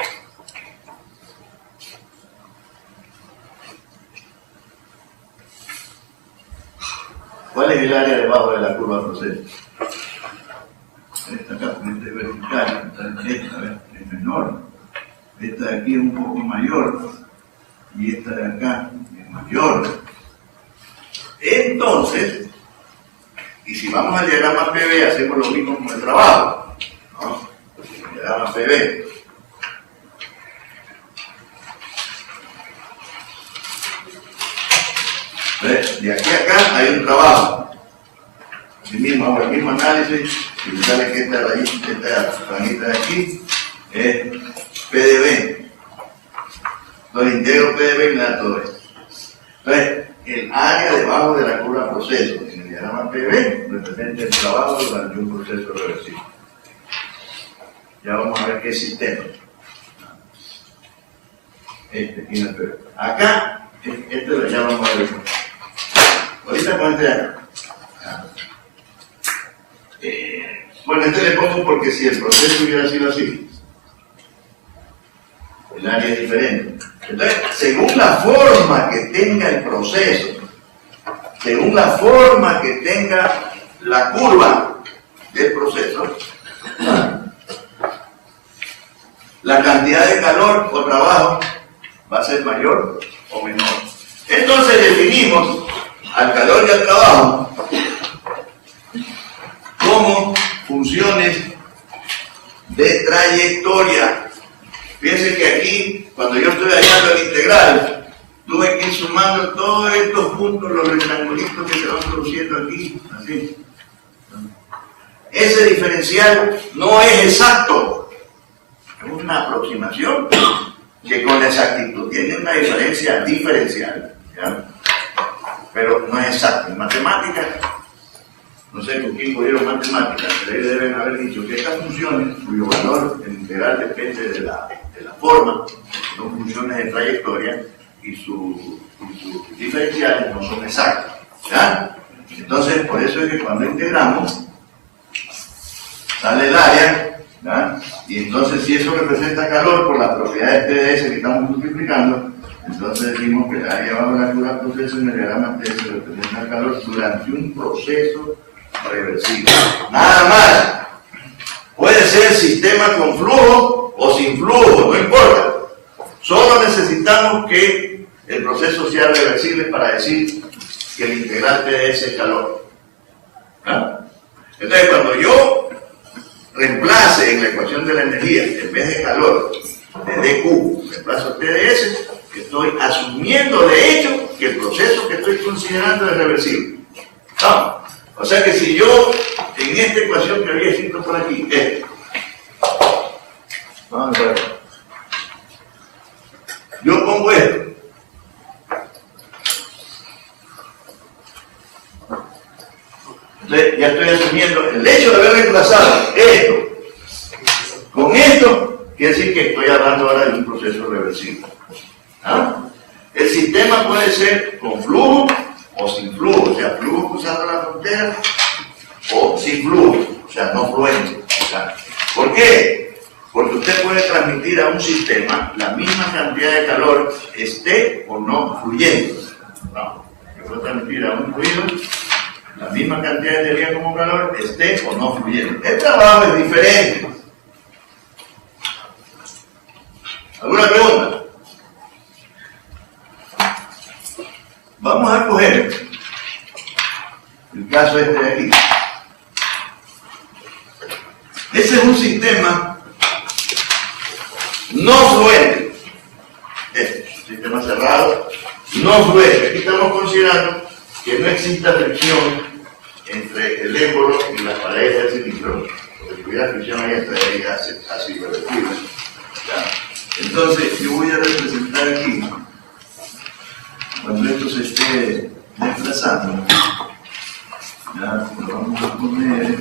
¿cuál es el área debajo de la curva proceso? Esta acá, esta es vertical, esta es menor. Esta de aquí es un poco mayor y esta de acá es mayor. Entonces, y si vamos al diagrama PV, hacemos lo mismo con el trabajo, ¿no? El diagrama PV. De aquí a acá hay un trabajo. Así mismo hago el mismo análisis y me sale que esta rayita, esta ranita de aquí es PdB. Entonces integro PdB y me da todo esto. Entonces, el área debajo de la curva proceso en el diagrama PV representa el trabajo durante un proceso reversible. Ya vamos a ver qué sistema. Aquí en el PV. Acá, lo ya vamos a ver. Ahorita con este de acá. Bueno, este le pongo porque si el proceso hubiera sido así, el área es diferente. Entonces, según la forma que tenga el proceso, según la forma que tenga la curva del proceso, la cantidad de calor o trabajo va a ser mayor o menor. Entonces definimos al calor y al trabajo como funciones de trayectoria. Fíjense que aquí, cuando yo estoy hallando el integral, tuve que ir sumando todos estos puntos, los rectangulitos que se van produciendo aquí, así. ese diferencial no es exacto. Es una aproximación que con exactitud tiene una diferencia diferencial, ¿ya? Pero no es exacto. En matemáticas, no sé con quién cogieron matemáticas, pero ellos deben haber dicho que estas funciones, cuyo valor en integral depende de la forma, son funciones de trayectoria y sus diferenciales no son exactos, ¿ya? Entonces, por eso es que cuando integramos, sale el área, ¿ya? Y entonces si eso representa calor por las propiedades TDS que estamos multiplicando, entonces decimos que el área bajo la curva proceso en el diagrama TS representa el calor durante un proceso reversible. Nada más. Puede ser sistema con flujo o sin flujo, no importa. Solo necesitamos que el proceso sea reversible para decir que el integral TDS es calor. ¿Ah? Entonces, cuando yo reemplace en la ecuación de la energía, en vez de calor, de dQ, reemplazo TDS, estoy asumiendo de hecho que el proceso que estoy considerando es reversible. ¿Ah? O sea que si yo, en esta ecuación que había escrito por aquí, vamos a ver, yo pongo esto. Entonces ya estoy asumiendo el hecho de haber reemplazado esto con esto, quiere decir que estoy hablando ahora de un proceso reversible. ¿Ah? El sistema puede ser con flujo o sin flujo, o sea, flujo cruzando la frontera o sin flujo, o sea, no fluente. O sea, ¿por qué? Porque usted puede transmitir a un sistema la misma cantidad de calor, esté o no fluyendo. No, yo puedo transmitir a un fluido la misma cantidad de energía como calor, esté o no fluyendo. El trabajo es diferente. ¿Alguna pregunta? Vamos a coger el caso este de aquí. Ese es un sistema no fluente. Sistema cerrado, no fluente. Aquí estamos considerando que no exista fricción entre el émbolo y las paredes del cilindro, porque si hubiera fricción ahí estaría así irreversible. Entonces yo voy a representar aquí, cuando esto se esté desplazando, ya lo vamos a poner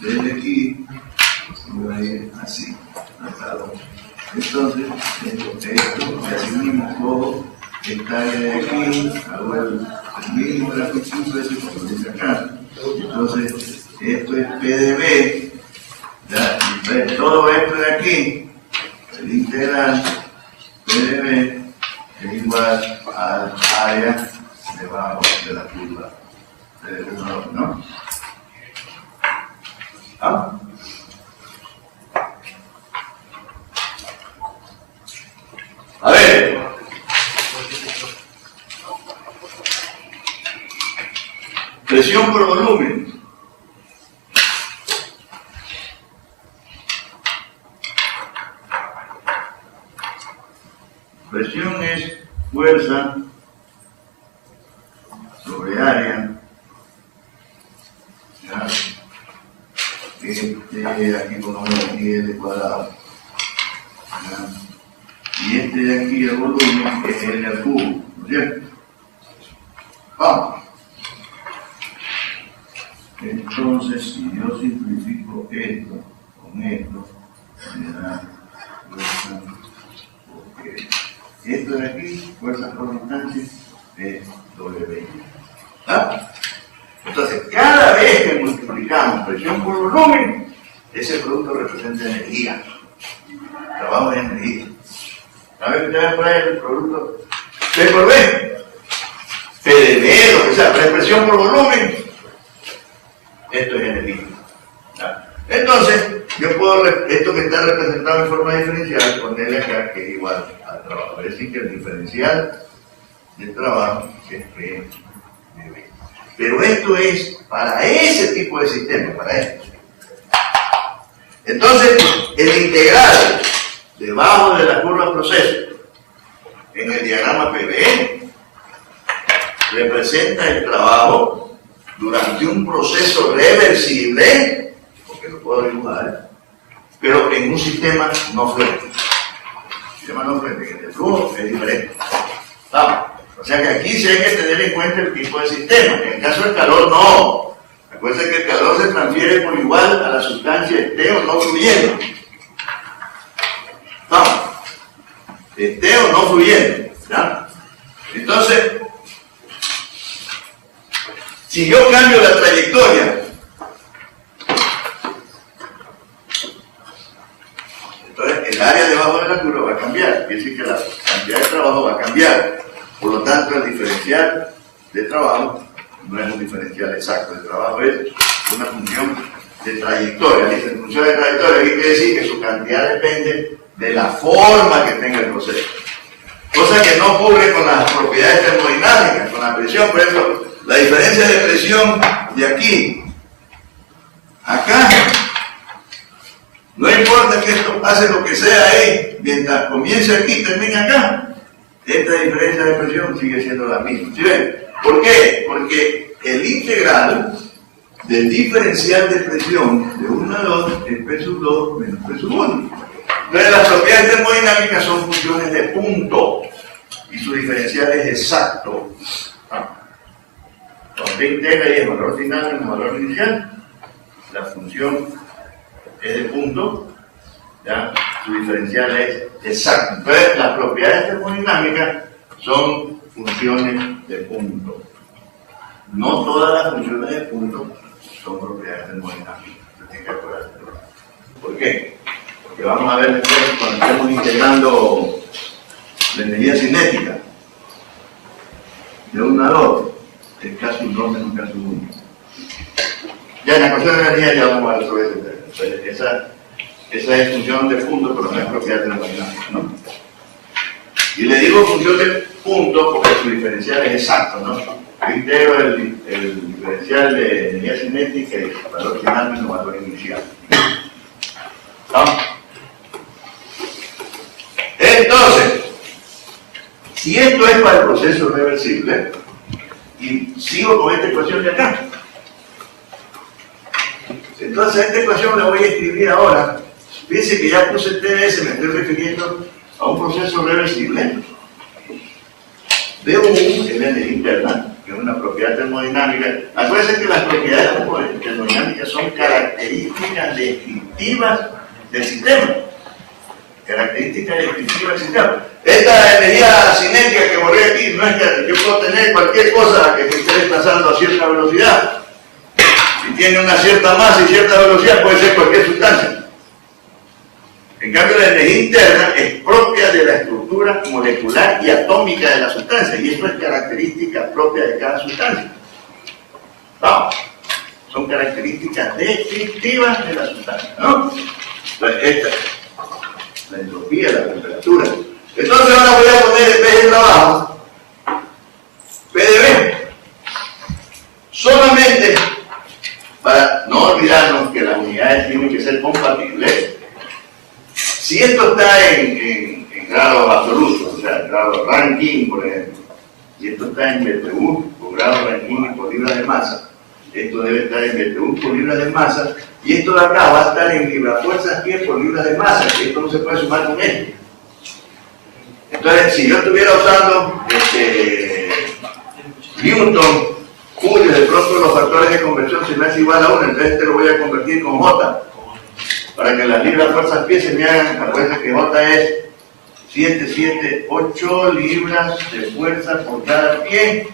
desde aquí, voy a ir así, atado. Entonces, esto, y así mismo cojo esta área de aquí, hago el mínimo de la fricción, como dice acá. Entonces, esto es PdB, ¿ya? Entonces, todo esto de aquí, el integral PdB es igual al área debajo de la curva del calor, ¿no? ¿Ah? A ver. Presión por volumen. Presión es fuerza sobre área. ¿Ya? Aquí pongamos aquí L cuadrado. ¿Ya? Y este de aquí, el volumen, es L al cubo, ¿no es cierto? Vamos. Entonces, si yo simplifico esto con esto, me da fuerza, porque esto de aquí, fuerza por distancia, es W. ¿Ah? Entonces, cada vez que multiplicamos presión por volumen, ese producto representa energía. Trabajo de energía. ¿Saben que ustedes por ahí el producto P por B? PdB, lo que sea, pero presión por volumen, esto es energía. Entonces, yo puedo, esto que está representado en forma diferencial, ponerle acá que es igual al trabajo. Es decir, que el diferencial del trabajo es PdB. Pero esto es para ese tipo de sistema, para esto. Entonces, el integral debajo de la curva proceso en el diagrama PV representa el trabajo durante un proceso reversible, ¿ok? puedo dibujar, pero en un sistema no fluente. Sistema no fluente, que el flujo es diferente. Vamos. O sea que aquí sí hay que tener en cuenta el tipo de sistema. En el caso del calor, no. Acuérdense que el calor se transfiere por igual a la sustancia, esté o no fluyendo. Vamos. Esté o no fluyendo. ¿Ya? Entonces, si yo cambio la trayectoria, entonces el área debajo de la curva va a cambiar. Quiere decir que la cantidad de trabajo va a cambiar. Por lo tanto, el diferencial de trabajo no es un diferencial exacto. El trabajo es una función de trayectoria. Dice, en función de trayectoria, aquí quiere decir que su cantidad depende de la forma que tenga el proceso. Cosa que no ocurre con las propiedades termodinámicas, con la presión. Por ejemplo, la diferencia de presión de aquí a acá, no importa que esto pase lo que sea ahí, mientras comience aquí y termine acá, esta diferencia de presión sigue siendo la misma. ¿Sí ven? ¿Por qué? Porque el integral del diferencial de presión de 1 a 2 es P sub 2 menos P sub 1. Entonces las propiedades termodinámicas son funciones de punto y su diferencial es exacto. Cuando se integra y el valor final menos el valor inicial, la función es de punto, ¿ya? Su diferencial es exacto. Entonces las propiedades termodinámicas son funciones de punto. No todas las funciones de punto son propiedades termodinámicas. Se tiene que acordar. ¿Por qué? Porque vamos a ver después cuando estemos integrando la energía cinética de 1 a 2, el caso 2 menos caso 1. Ya en la ecuación de energía ya vamos a resolver ese tema. Esa es función de punto, pero no es propiedad termodinámica, ¿no? Y le digo función de punto porque su diferencial es exacto, ¿no? Yo integro el diferencial de energía cinética y el valor final menos valor inicial. ¿No? Entonces, si esto es para el proceso reversible, y sigo con esta ecuación de acá, entonces a esta ecuación la voy a escribir ahora. Fíjense que ya puse TS, me estoy refiriendo a un proceso reversible. V1 es la energía interna, que es una propiedad termodinámica. Acuérdense que las propiedades termodinámicas son características descriptivas del sistema. Características descriptivas del sistema. Esta energía cinética que borré aquí no es que yo puedo tener cualquier cosa que se esté desplazando a cierta velocidad. Si tiene una cierta masa y cierta velocidad, puede ser cualquier sustancia. En cambio, la energía interna es propia de la estructura molecular y atómica de la sustancia, y esto es característica propia de cada sustancia. Vamos, son características descriptivas de la sustancia, ¿no? Entonces, esta es la entropía, la temperatura. Entonces ahora voy a poner en vez de trabajo, PdV, solamente para no olvidarnos que las unidades tienen que ser compatibles. Si esto está en grados absolutos, o sea, grado Rankine, por ejemplo, y esto está en BTU, por grado Rankine por libra de masa, esto debe estar en BTU por libra de masa, y esto de acá va a estar en librafuerzas pie por libra de masa, que esto no se puede sumar con esto. Entonces, si yo estuviera usando Newton, Julio, de pronto los factores de conversión se me hace igual a 1, entonces este lo voy a convertir con J, para que las libras fuerzas pie se me hagan. Acuérdense que J es 778 libras de fuerza por cada pie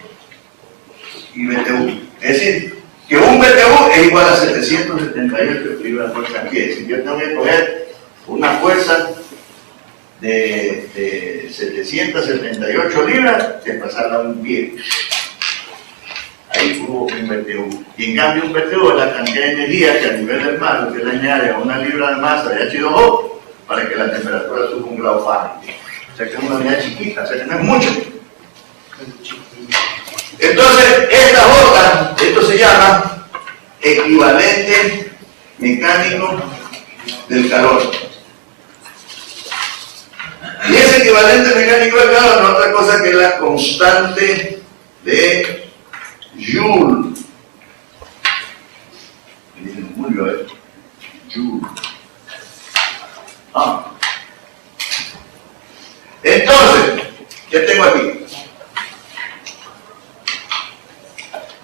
y BTU. Es decir, que un BTU es igual a 778 libras de fuerza pie. Si yo tengo que coger una fuerza de 778 libras, desplazarla a un pie. Ahí hubo un BTU. Y en cambio un BTU es la cantidad de energía que a nivel del mar usted le añade a una libra de masa de H2O para que la temperatura suba 1 grado Fahrenheit. O sea que es una unidad chiquita, o sea que no es mucho. Entonces, esta J, esto se llama equivalente mecánico del calor. Y ese equivalente mecánico del calor no es otra cosa que la constante de Joule. Dicen Julio, Entonces, ¿qué tengo aquí?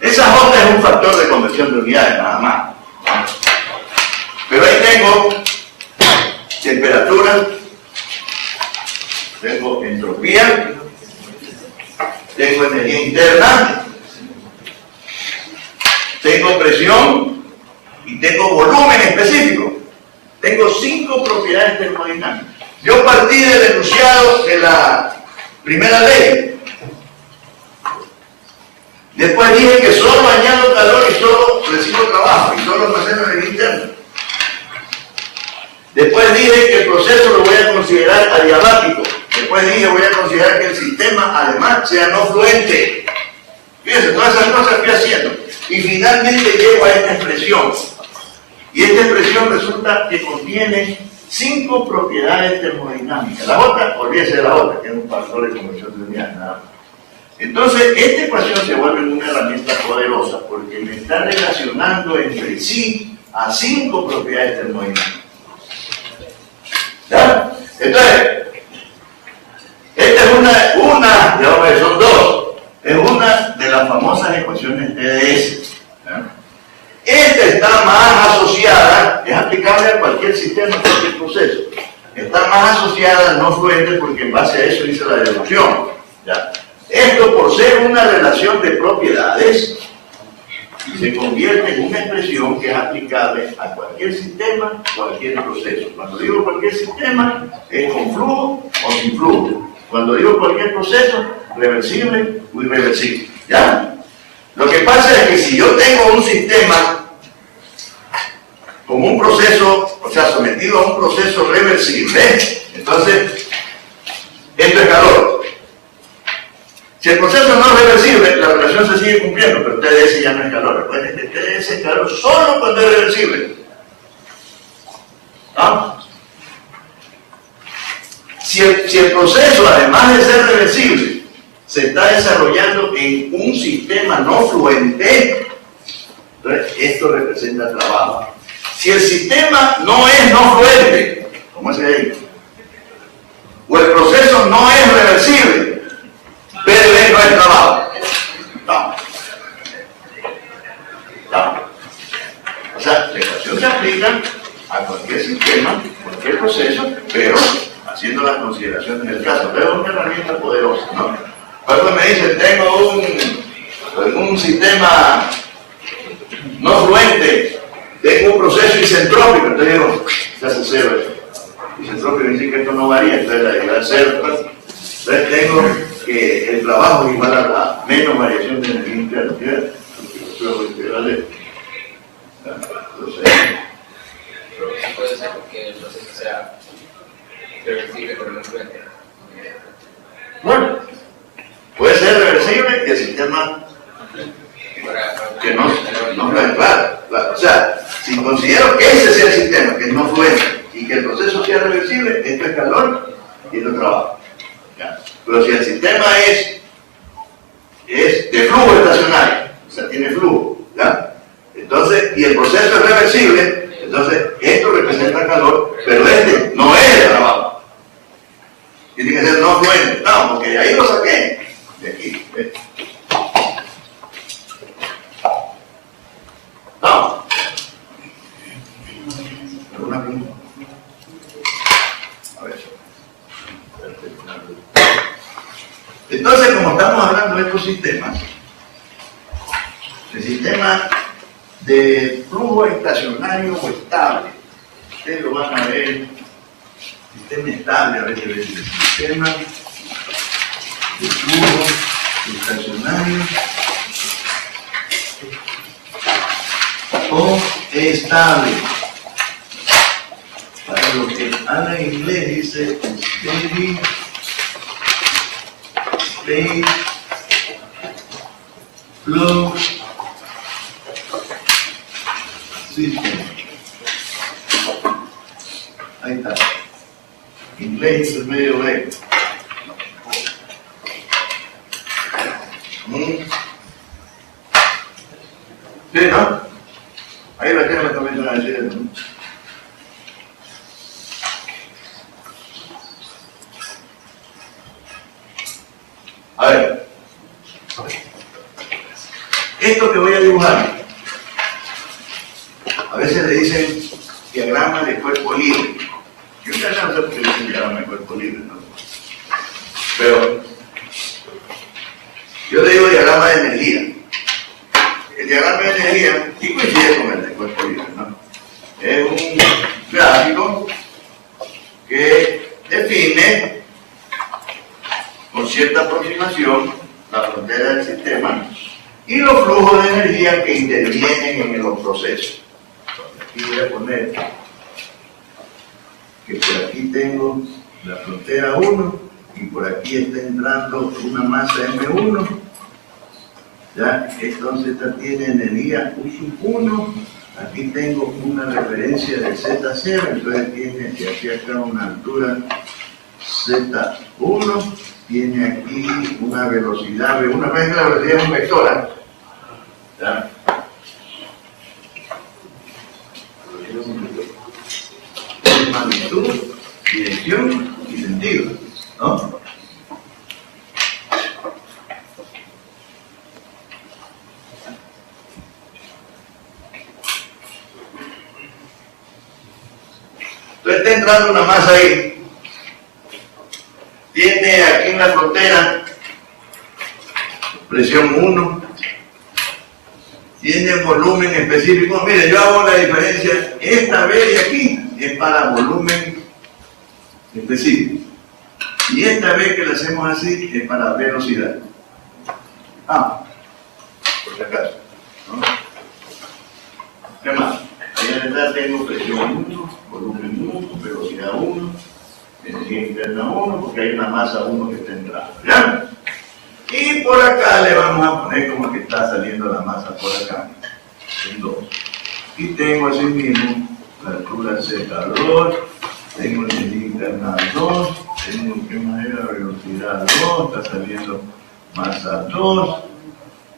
Esa J es un factor de conversión de unidades, nada más. Pero ahí tengo temperatura, tengo entropía, tengo energía interna, tengo presión y tengo volumen específico. Tengo 5 propiedades termodinámicas. Yo partí del enunciado de la primera ley. Después dije que solo añado calor y solo recibo trabajo y solo almaceno energía interna. Después dije que el proceso lo voy a considerar adiabático. Después dije voy a considerar que el sistema además sea no fluente. Fíjense, todas esas cosas estoy haciendo. Y finalmente llego a esta expresión. Y esta expresión resulta que contiene 5 propiedades termodinámicas. La otra, olvídese de la otra, que es un factor de conversión de unidades, nada más. Entonces, esta ecuación se vuelve una herramienta poderosa porque me está relacionando entre sí a 5 propiedades termodinámicas. ¿Ya? Entonces, esta es una, ya vamos a ver, son 2. Es una de las famosas ecuaciones TDS. ¿Ya? Esta está más asociada, es aplicable a cualquier sistema, a cualquier proceso. Está más asociada al no fluente porque en base a eso hice la deducción. ¿Ya? Esto, por ser una relación de propiedades, se convierte en una expresión que es aplicable a cualquier sistema, cualquier proceso. Cuando digo cualquier sistema, es con flujo o sin flujo. Cuando digo cualquier proceso, reversible o irreversible. ¿Ya? Lo que pasa es que si yo tengo un sistema como un proceso, o sea, sometido a un proceso reversible, entonces, esto es calor. Si el proceso no es reversible, la relación se sigue cumpliendo, pero TDS ya no es calor. Recuerden que TDS es calor solo cuando es reversible. ¿Ah? Si el proceso, además de ser reversible, se está desarrollando en un sistema no fluente, entonces esto representa trabajo. Si el sistema no es no fluente, como es ahí, o el proceso no es reversible, PDB no es trabajo. No. No. O sea, la ecuación se aplica a cualquier sistema, cualquier proceso, pero haciendo las consideraciones del caso. Pero es una herramienta poderosa, ¿no? Cuando me dicen, tengo un sistema no fluente, tengo un proceso isentrópico, entonces digo, se hace cero. Isentrópico dice que esto no varía, entonces la llegar a cero. Entonces tengo que el trabajo es igual a la menos variación de energía interna. Entonces, puede ser que el proceso sea reversible pero no fluente. Bueno, puede ser reversible y el sistema que no es claro. O sea, si considero que ese sea el sistema, que no fluente y que el proceso sea reversible, esto es calor y esto es trabajo. ¿Ya? Pero si el sistema es de flujo estacionario, o sea, tiene flujo, ¿ya? Entonces, y el proceso es reversible, entonces esto representa calor, pero este no es de trabajo. Tiene que ser no fluente. No, porque de ahí lo saqué. De aquí. ¿Ves? No. ¿Alguna pregunta? A ver. Entonces, como estamos hablando de estos sistemas, el sistema de flujo estacionario o estable, ustedes lo van a ver, sistema estable, a veces el sistema de flujo estacionario o estable. Para los que hablan inglés dice steady state flow system. Ahí está. Inglés intermedio B. Sí, ¿no? Ahí la gente me comienza a decir eso, ¿no? Esto que voy a dibujar, a veces le dicen diagrama de cuerpo libre. Yo no sé por qué dicen diagrama de cuerpo libre, ¿no? Pero yo le digo diagrama de energía. El diagrama de energía sí coincide con el de cuerpo libre, ¿no? Es un gráfico que define con cierta aproximación la frontera del sistema y los flujos de energía que intervienen en los procesos. Aquí voy a poner que por aquí tengo la frontera 1 y por aquí está entrando una masa M1. ¿Ya? Entonces esta tiene energía U1, aquí tengo una referencia de Z0, entonces tiene de aquí acá una altura Z1, tiene aquí una velocidad V1, una vez que la velocidad es un vector, ¿ya? Magnitud, dirección y sentido, ¿no? Entonces está entrando una masa ahí, tiene aquí en la frontera presión 1, tiene volumen específico. Mire, yo hago la diferencia, esta B de aquí es para volumen específico y esta B que la hacemos así es para velocidad. Por si acaso, ¿no? ¿Qué más? Ahí atrás tengo presión 1, volumen 1, velocidad 1, energía interna 1, porque hay una masa 1 que está entrando, ¿ya? Y por acá le vamos a poner como que está saliendo la masa por acá, en 2. Y tengo así mismo la altura Z2, tengo energía interna 2, tengo que manera velocidad 2, está saliendo masa 2,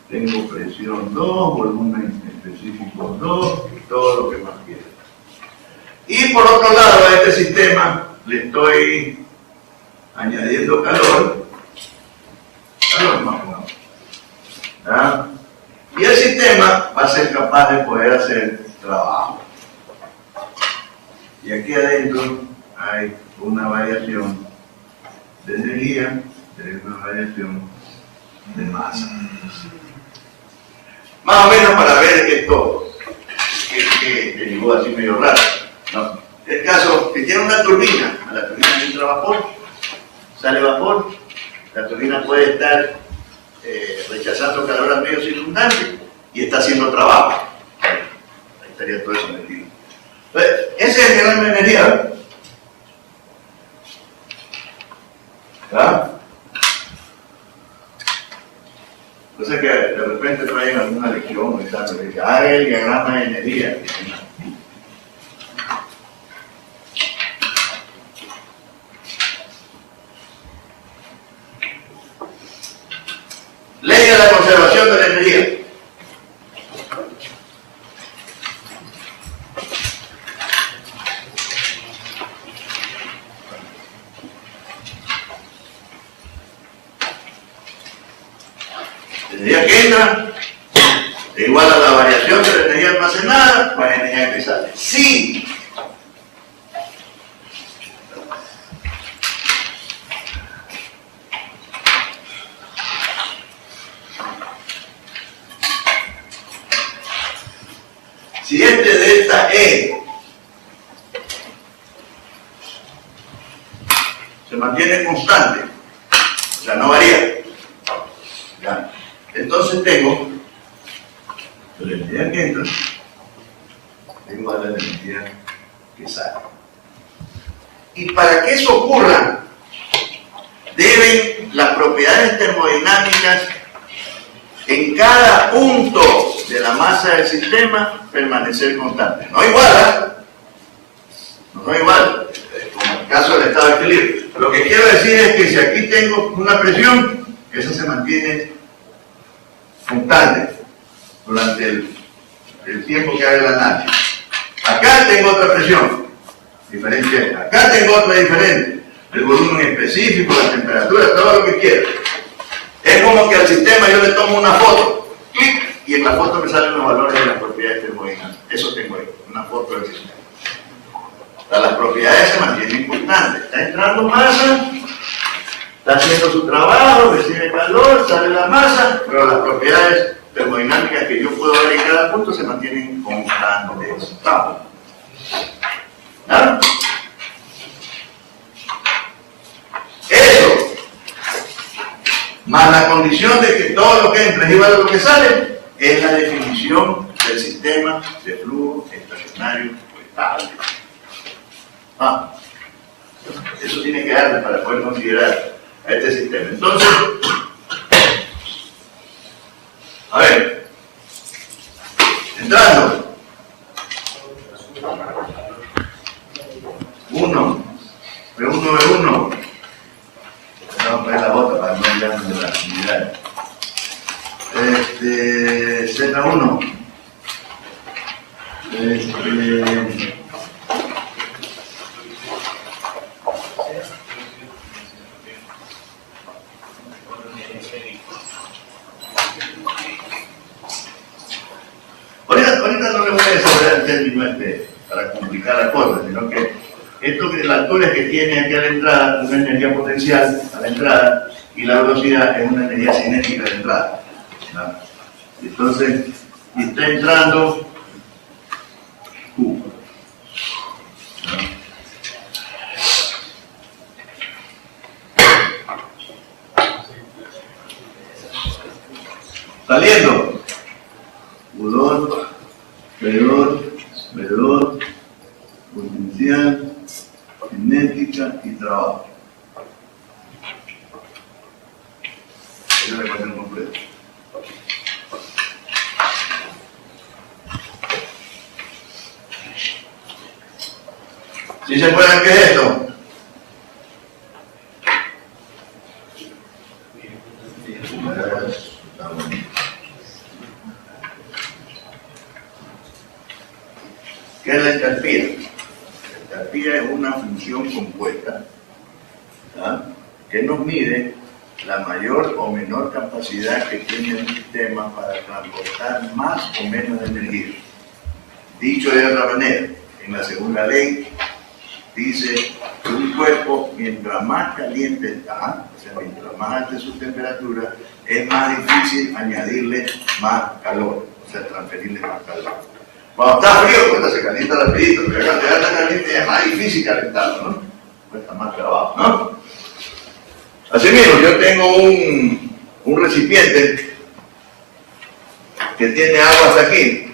tengo presión 2, volumen específico 2, y todo lo que más quiera. Y por otro lado a este sistema le estoy añadiendo calor más o menos. ¿Ah? Y el sistema va a ser capaz de poder hacer trabajo. Y aquí adentro hay una variación de energía, hay una variación de masa. Más o menos para ver esto que llegó así medio raro, ¿no? El caso que tiene una turbina, a la turbina entra vapor, sale vapor, la turbina puede estar rechazando calor al medio circundante y está haciendo trabajo. Ahí estaría todo eso metido. Entonces, ese es el diagrama de energía. ¿Ah? O sea que de repente traen alguna lección, y dice, haga el diagrama de energía. Ley de la conservación de la energía. La energía que entra es igual a la variación de la energía almacenada con la energía que sale. Sí. Si este delta E se mantiene constante, o sea, no varía, ¿ya? Entonces tengo la energía que entra es igual a la energía que sale. Y para que eso ocurra, deben las propiedades termodinámicas en cada punto de la masa del sistema permanecer constantes. No igual, no igual, como en el caso del estado de equilibrio. Lo que quiero decir es que si aquí tengo una presión, esa se mantiene constante durante el tiempo que haga el análisis. Acá tengo otra presión diferente, acá tengo otra diferente, el volumen específico, la temperatura, todo lo que quiera. Es como que al sistema yo le tomo una foto, clic, y me salen los valores de las propiedades termodinámicas. Eso tengo ahí, una foto del sistema. O sea, las propiedades se mantienen constantes. Está entrando masa, está haciendo su trabajo, recibe calor, sale la masa, pero las propiedades termodinámicas que yo puedo ver en cada punto se mantienen constantes. ¿Estamos? ¿Claro? Eso, más la condición de que todo lo que entra es igual a lo que sale, es la definición del sistema de flujo estacionario o estable. Eso tiene que darle para poder considerar a este sistema. Entonces, a ver, entrando, 1, B1, vamos a poner la bota para no olvidarnos de la actividad. Z1, ahorita no le voy a desarrollar el término para complicar la cosa, sino que esto que las alturas que tiene aquí a la entrada, una energía potencial a la entrada, y la velocidad es una energía cinética de entrada, ¿no? Entonces, está entrando Q, ¿no? Saliendo U2, B2, potencial, cinética y trabajo. Esa es la ecuación completa. ¿Sí se acuerdan qué es esto? ¿Qué es la entalpía? La entalpía es una función compuesta, ¿ah?, que nos mide la mayor o menor capacidad que tiene el sistema para transportar más o menos energía. Dicho de otra manera, en la segunda ley dice que un cuerpo, mientras más caliente está, o sea, mientras más alta es su temperatura, es más difícil añadirle más calor, o sea, transferirle más calor. Cuando está frío, pues se calienta rapidito, pero cuando ya está caliente es más difícil calentarlo, ¿no? Cuesta más trabajo, ¿no? Así mismo, yo tengo un recipiente que tiene agua hasta aquí.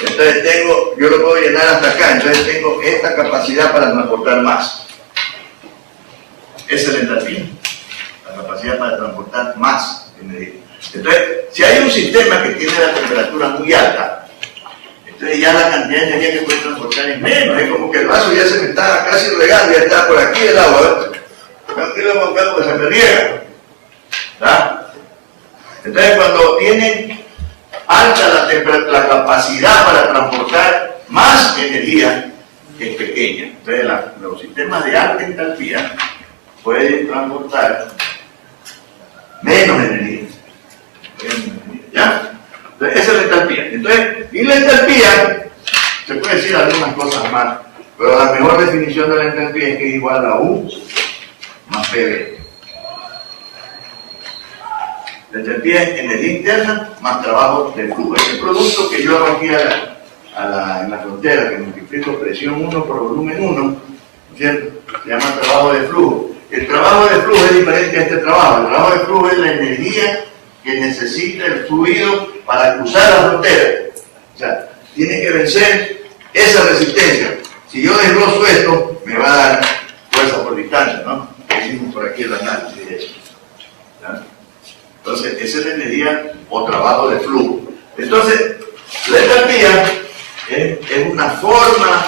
Entonces yo lo puedo llenar hasta acá, entonces tengo esta capacidad para transportar más. Esa es la entalpía, la capacidad para transportar más energía. Entonces, si hay un sistema que tiene la temperatura muy alta, entonces ya la cantidad de energía que puede transportar es menos, es como que el vaso ya se me está casi regando, ya está por aquí el agua, tengo que irlo a buscar porque se me riega, ¿verdad? Entonces cuando tienen alta la capacidad para transportar más energía, es pequeña. Entonces los sistemas de alta entalpía pueden transportar menos energía, ¿ya? Entonces esa es la entalpía. Entonces, y la entalpía, se puede decir algunas cosas más, pero la mejor definición de la entalpía es que es igual a U más PV. La entalpía es energía interna más trabajo del flujo. Ese producto que yo hago aquí en la frontera, que multiplico presión 1 por volumen 1, ¿no es cierto?, se llama trabajo de flujo. El trabajo de flujo es diferente a este trabajo. El trabajo de flujo es la energía que necesita el fluido para cruzar la frontera. O sea, tiene que vencer esa resistencia. Si yo desgloso esto, me va a dar fuerza por distancia, ¿no? Hicimos por aquí el análisis de eso, ¿ya? Entonces, esa es la energía o trabajo de flujo. Entonces, la entalpía es una forma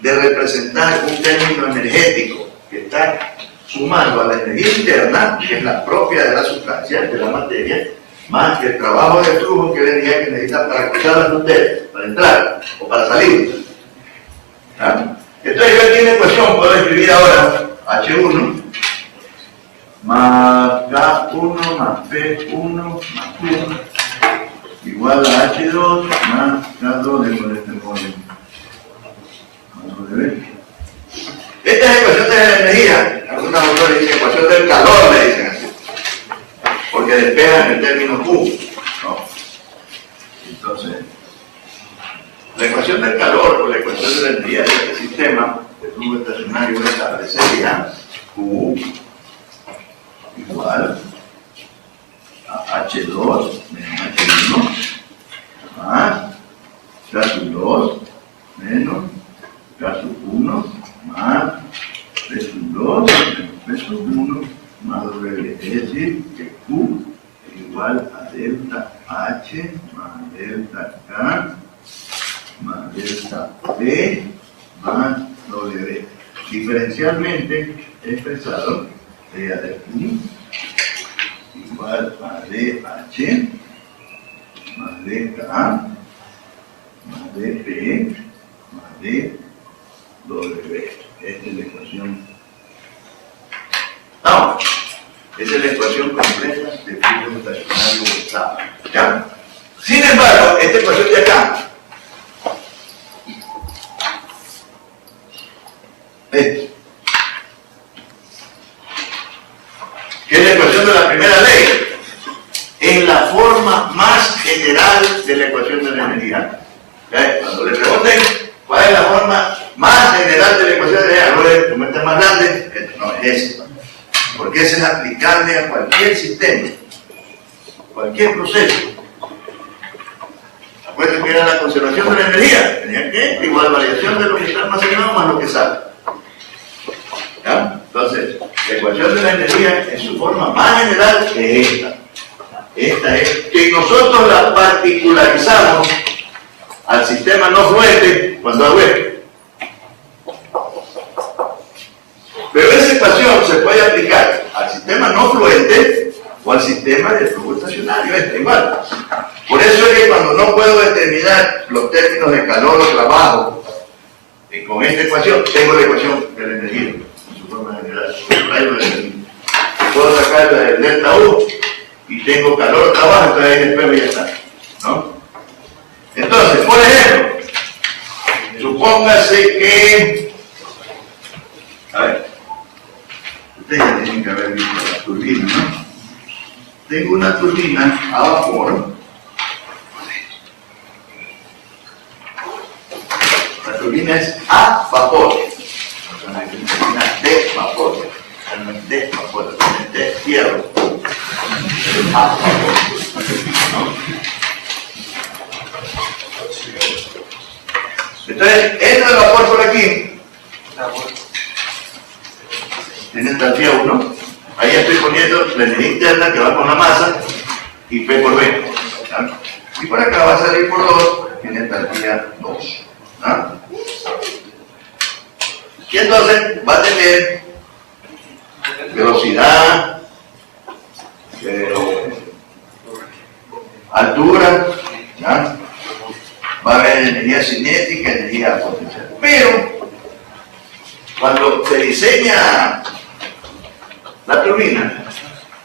de representar un término energético que está sumando a la energía interna, que es la propia de la sustancia, de la materia, más que el trabajo de flujo, que es la energía que necesita para cruzar la frontera, para entrar o para salir, ¿ya? Entonces, yo aquí en la ecuación puedo escribir ahora H1 más K1 más P1 más Q igual a H2 más K2 de por este volumen. Vamos a ver. Esta es ecuación de la energía. Algunos autores dicen ecuación del calor, le dicen así. Porque despejan el término Q, ¿no? Entonces, la ecuación del calor o la ecuación de la energía de este sistema de flujo estacionario establecería Q igual a H2 menos H1 más K2 menos K1 más P2 menos P1 más W. Es decir, que Q es igual a delta H más delta K más delta P más W. Diferencialmente expresado sería de Q igual a DH más DK más DP más DW. Esta es la ecuación. No, esa es la ecuación completa de flujo estacionario estable. ¿Ya? Sin embargo, esta ecuación de acá, que es la ecuación de la primera ley, es la forma más general de la ecuación de la energía. Cuando le pregunten cuál es la forma más general de la ecuación de la energía, no le comenten más grande, no es esa. Porque esa es aplicable a cualquier sistema, cualquier proceso. Acuérdense que era la conservación de la energía, tenía que igual variación de lo que está almacenado más lo que sale. ¿Ya? Entonces, la ecuación de la energía en su forma más general es esta. Esta es que nosotros la particularizamos al sistema no fluente cuando agüe. Pero esa ecuación se puede aplicar al sistema no fluente o al sistema de flujo estacionario, es igual. Por eso es que cuando no puedo determinar los términos de calor o trabajo, con esta ecuación, tengo la ecuación de la energía en su forma general. Puedo sacar el delta U y tengo calor, trabajo, entonces ahí después ya está, ¿no? Entonces, por ejemplo, supóngase que, a ver, ustedes ya tienen que haber visto la turbina, ¿no? Tengo una turbina a vapor. La turbina es a vapor, no es una turbina de vapor, no es de vapor, es de hierro. A vapor, ¿no? Entonces, entra el vapor por aquí, tiene entalpía 1, ahí estoy poniendo la energía interna que va con la masa y P por B, ¿no? Y por acá va a salir por 2, tiene entalpía 2, ¿no? Y entonces va a tener velocidad, altura, ¿no? Va a haber energía cinética, energía potencial. Pero cuando se diseña la turbina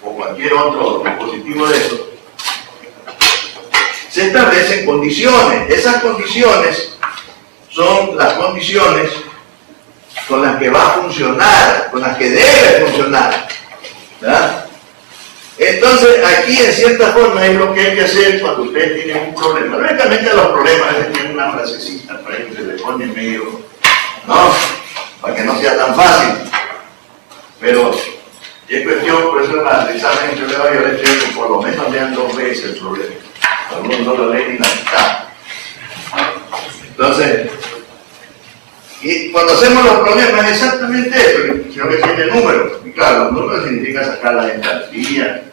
o cualquier otro dispositivo de eso, se establecen condiciones. Esas condiciones son las condiciones con las que va a funcionar, con las que debe funcionar, ¿verdad? Entonces, aquí en cierta forma es lo que hay que hacer cuando ustedes tienen un problema. Lógicamente los problemas a veces tienen una frasecita para que se le pone en medio, ¿no? Para que no sea tan fácil. Pero es cuestión, por eso en el examen yo le he hecho que por lo menos lean 2 veces el problema. Algunos no lo leen ni la mitad. Entonces, y cuando hacemos los problemas es exactamente eso, sino que tiene números. Y claro, los números significan sacar la entalpía,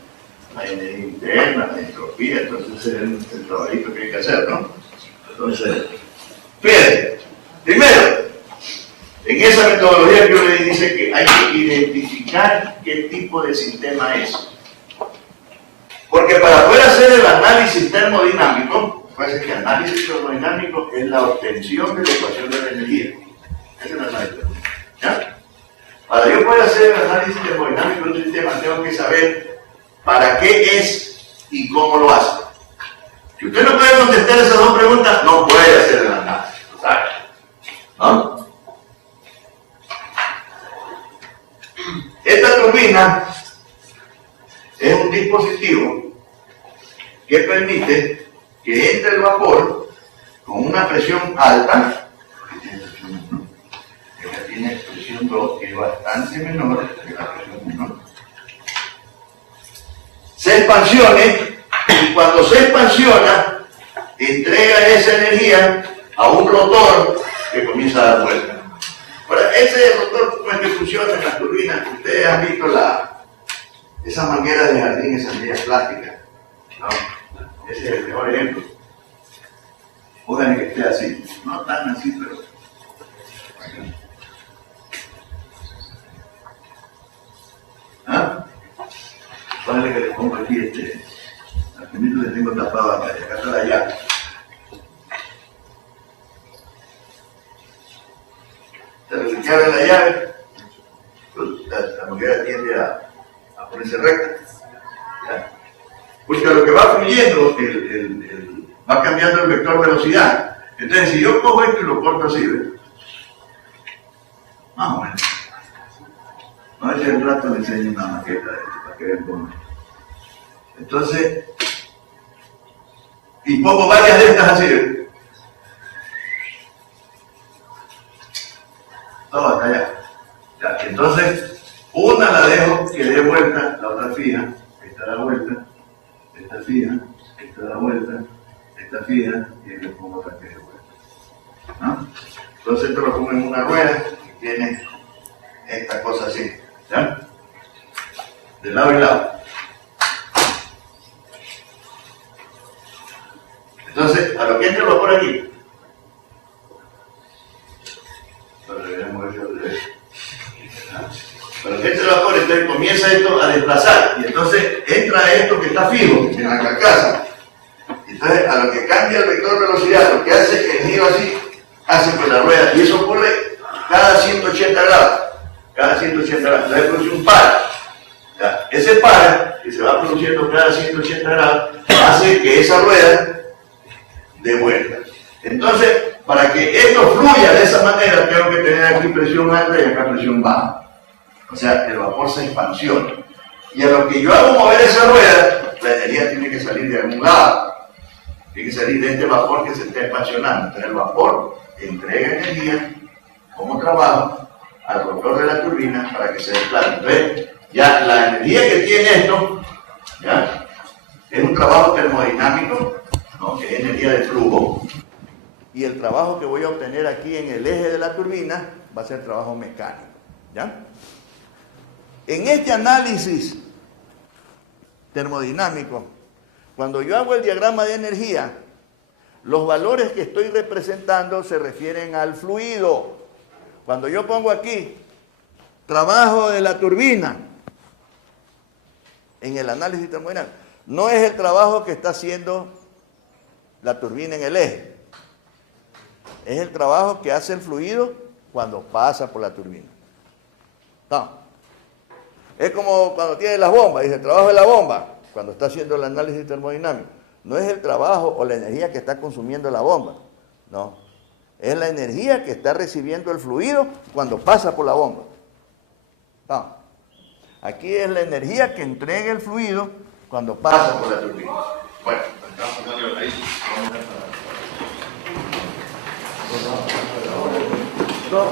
la energía interna, la entropía, entonces ese es el trabajito que hay que hacer, ¿no? Entonces, fíjense, primero, en esa metodología que yo le dice que hay que identificar qué tipo de sistema es. Porque para poder hacer el análisis termodinámico, parece que el análisis termodinámico es la obtención de la ecuación de la energía. Ese es el análisis. ¿Ya? Para yo poder hacer el análisis termodinámico de un sistema, tengo que saber para qué es y cómo lo hace. Si usted no puede contestar esas dos preguntas, no puede hacer el análisis, ¿sabe? ¿No? Esta turbina es un dispositivo que permite que entre el vapor con una presión alta. Esta tiene presión 2, que es bastante menor que la presión 1. Se expansione, y cuando se expansiona, entrega esa energía a un rotor que comienza a dar vueltas. Ahora, ese rotor, ¿cómo es que funciona en las turbinas? Ustedes han visto esas mangueras de jardín, esas mangueras plásticas, ¿no? Ese es el mejor ejemplo. Pónganle que esté así, no tan así, pero... ¿Ah? Pónganle que le pongo aquí al primero le tengo tapado acá, y acá está la llave. Se que abre la llave, pues, la manguera tiende a ponerse recta. ¿Ya? Porque lo que va fluyendo, va cambiando el vector velocidad. Entonces, si yo cojo esto y lo corto así, ¿ves? Más o menos. No es el rato le enseño una maqueta de esto, para que vean cómo. Entonces, y pongo varias de estas así, ¿ves? Todo hasta allá. Ya, entonces, una la dejo que dé vuelta, la otra fija, esta da vuelta, esta fija, esta da vuelta, esta fija, y le pongo otra que dé vuelta. ¿No? Entonces esto lo pongo en una rueda y tiene esta cosa así, ¿ya? De lado y lado. Entonces, a lo que entra el vapor aquí, pero que entra el vapor, entonces comienza esto a desplazar, y entonces entra esto que está fijo en la carcasa. Entonces, a lo que cambia el vector de velocidad, lo que hace que el giro así, hace con la rueda, y eso ocurre cada 180 grados. Cada 180 grados. Entonces produce un par. ¿Ya? Ese par, que se va produciendo cada 180 grados, hace que esa rueda dé vuelta. Entonces, para que esto fluya de esa manera, tengo que tener aquí presión alta y acá presión baja. O sea, el vapor se expansiona. Y a lo que yo hago mover esa rueda, la energía tiene que salir de algún lado. Tiene que salir de este vapor que se está expansionando. Entonces el vapor entrega energía como trabajo al rotor de la turbina para que se desplace. Entonces, ya la energía que tiene esto, ¿ya? Es un trabajo termodinámico, ¿no? Que es energía de flujo. Y el trabajo que voy a obtener aquí en el eje de la turbina va a ser trabajo mecánico, ¿ya? En este análisis termodinámico, cuando yo hago el diagrama de energía, los valores que estoy representando se refieren al fluido. Cuando yo pongo aquí trabajo de la turbina en el análisis termodinámico, no es el trabajo que está haciendo la turbina en el eje, es el trabajo que hace el fluido cuando pasa por la turbina. No. Es como cuando tiene las bombas, dice el trabajo de la bomba, cuando está haciendo el análisis termodinámico. No es el trabajo o la energía que está consumiendo la bomba, no. Es la energía que está recibiendo el fluido cuando pasa por la bomba. No. Aquí es la energía que entrega el fluido cuando pasa por la turbina. Bueno, vamos a ponerlo ahí. No.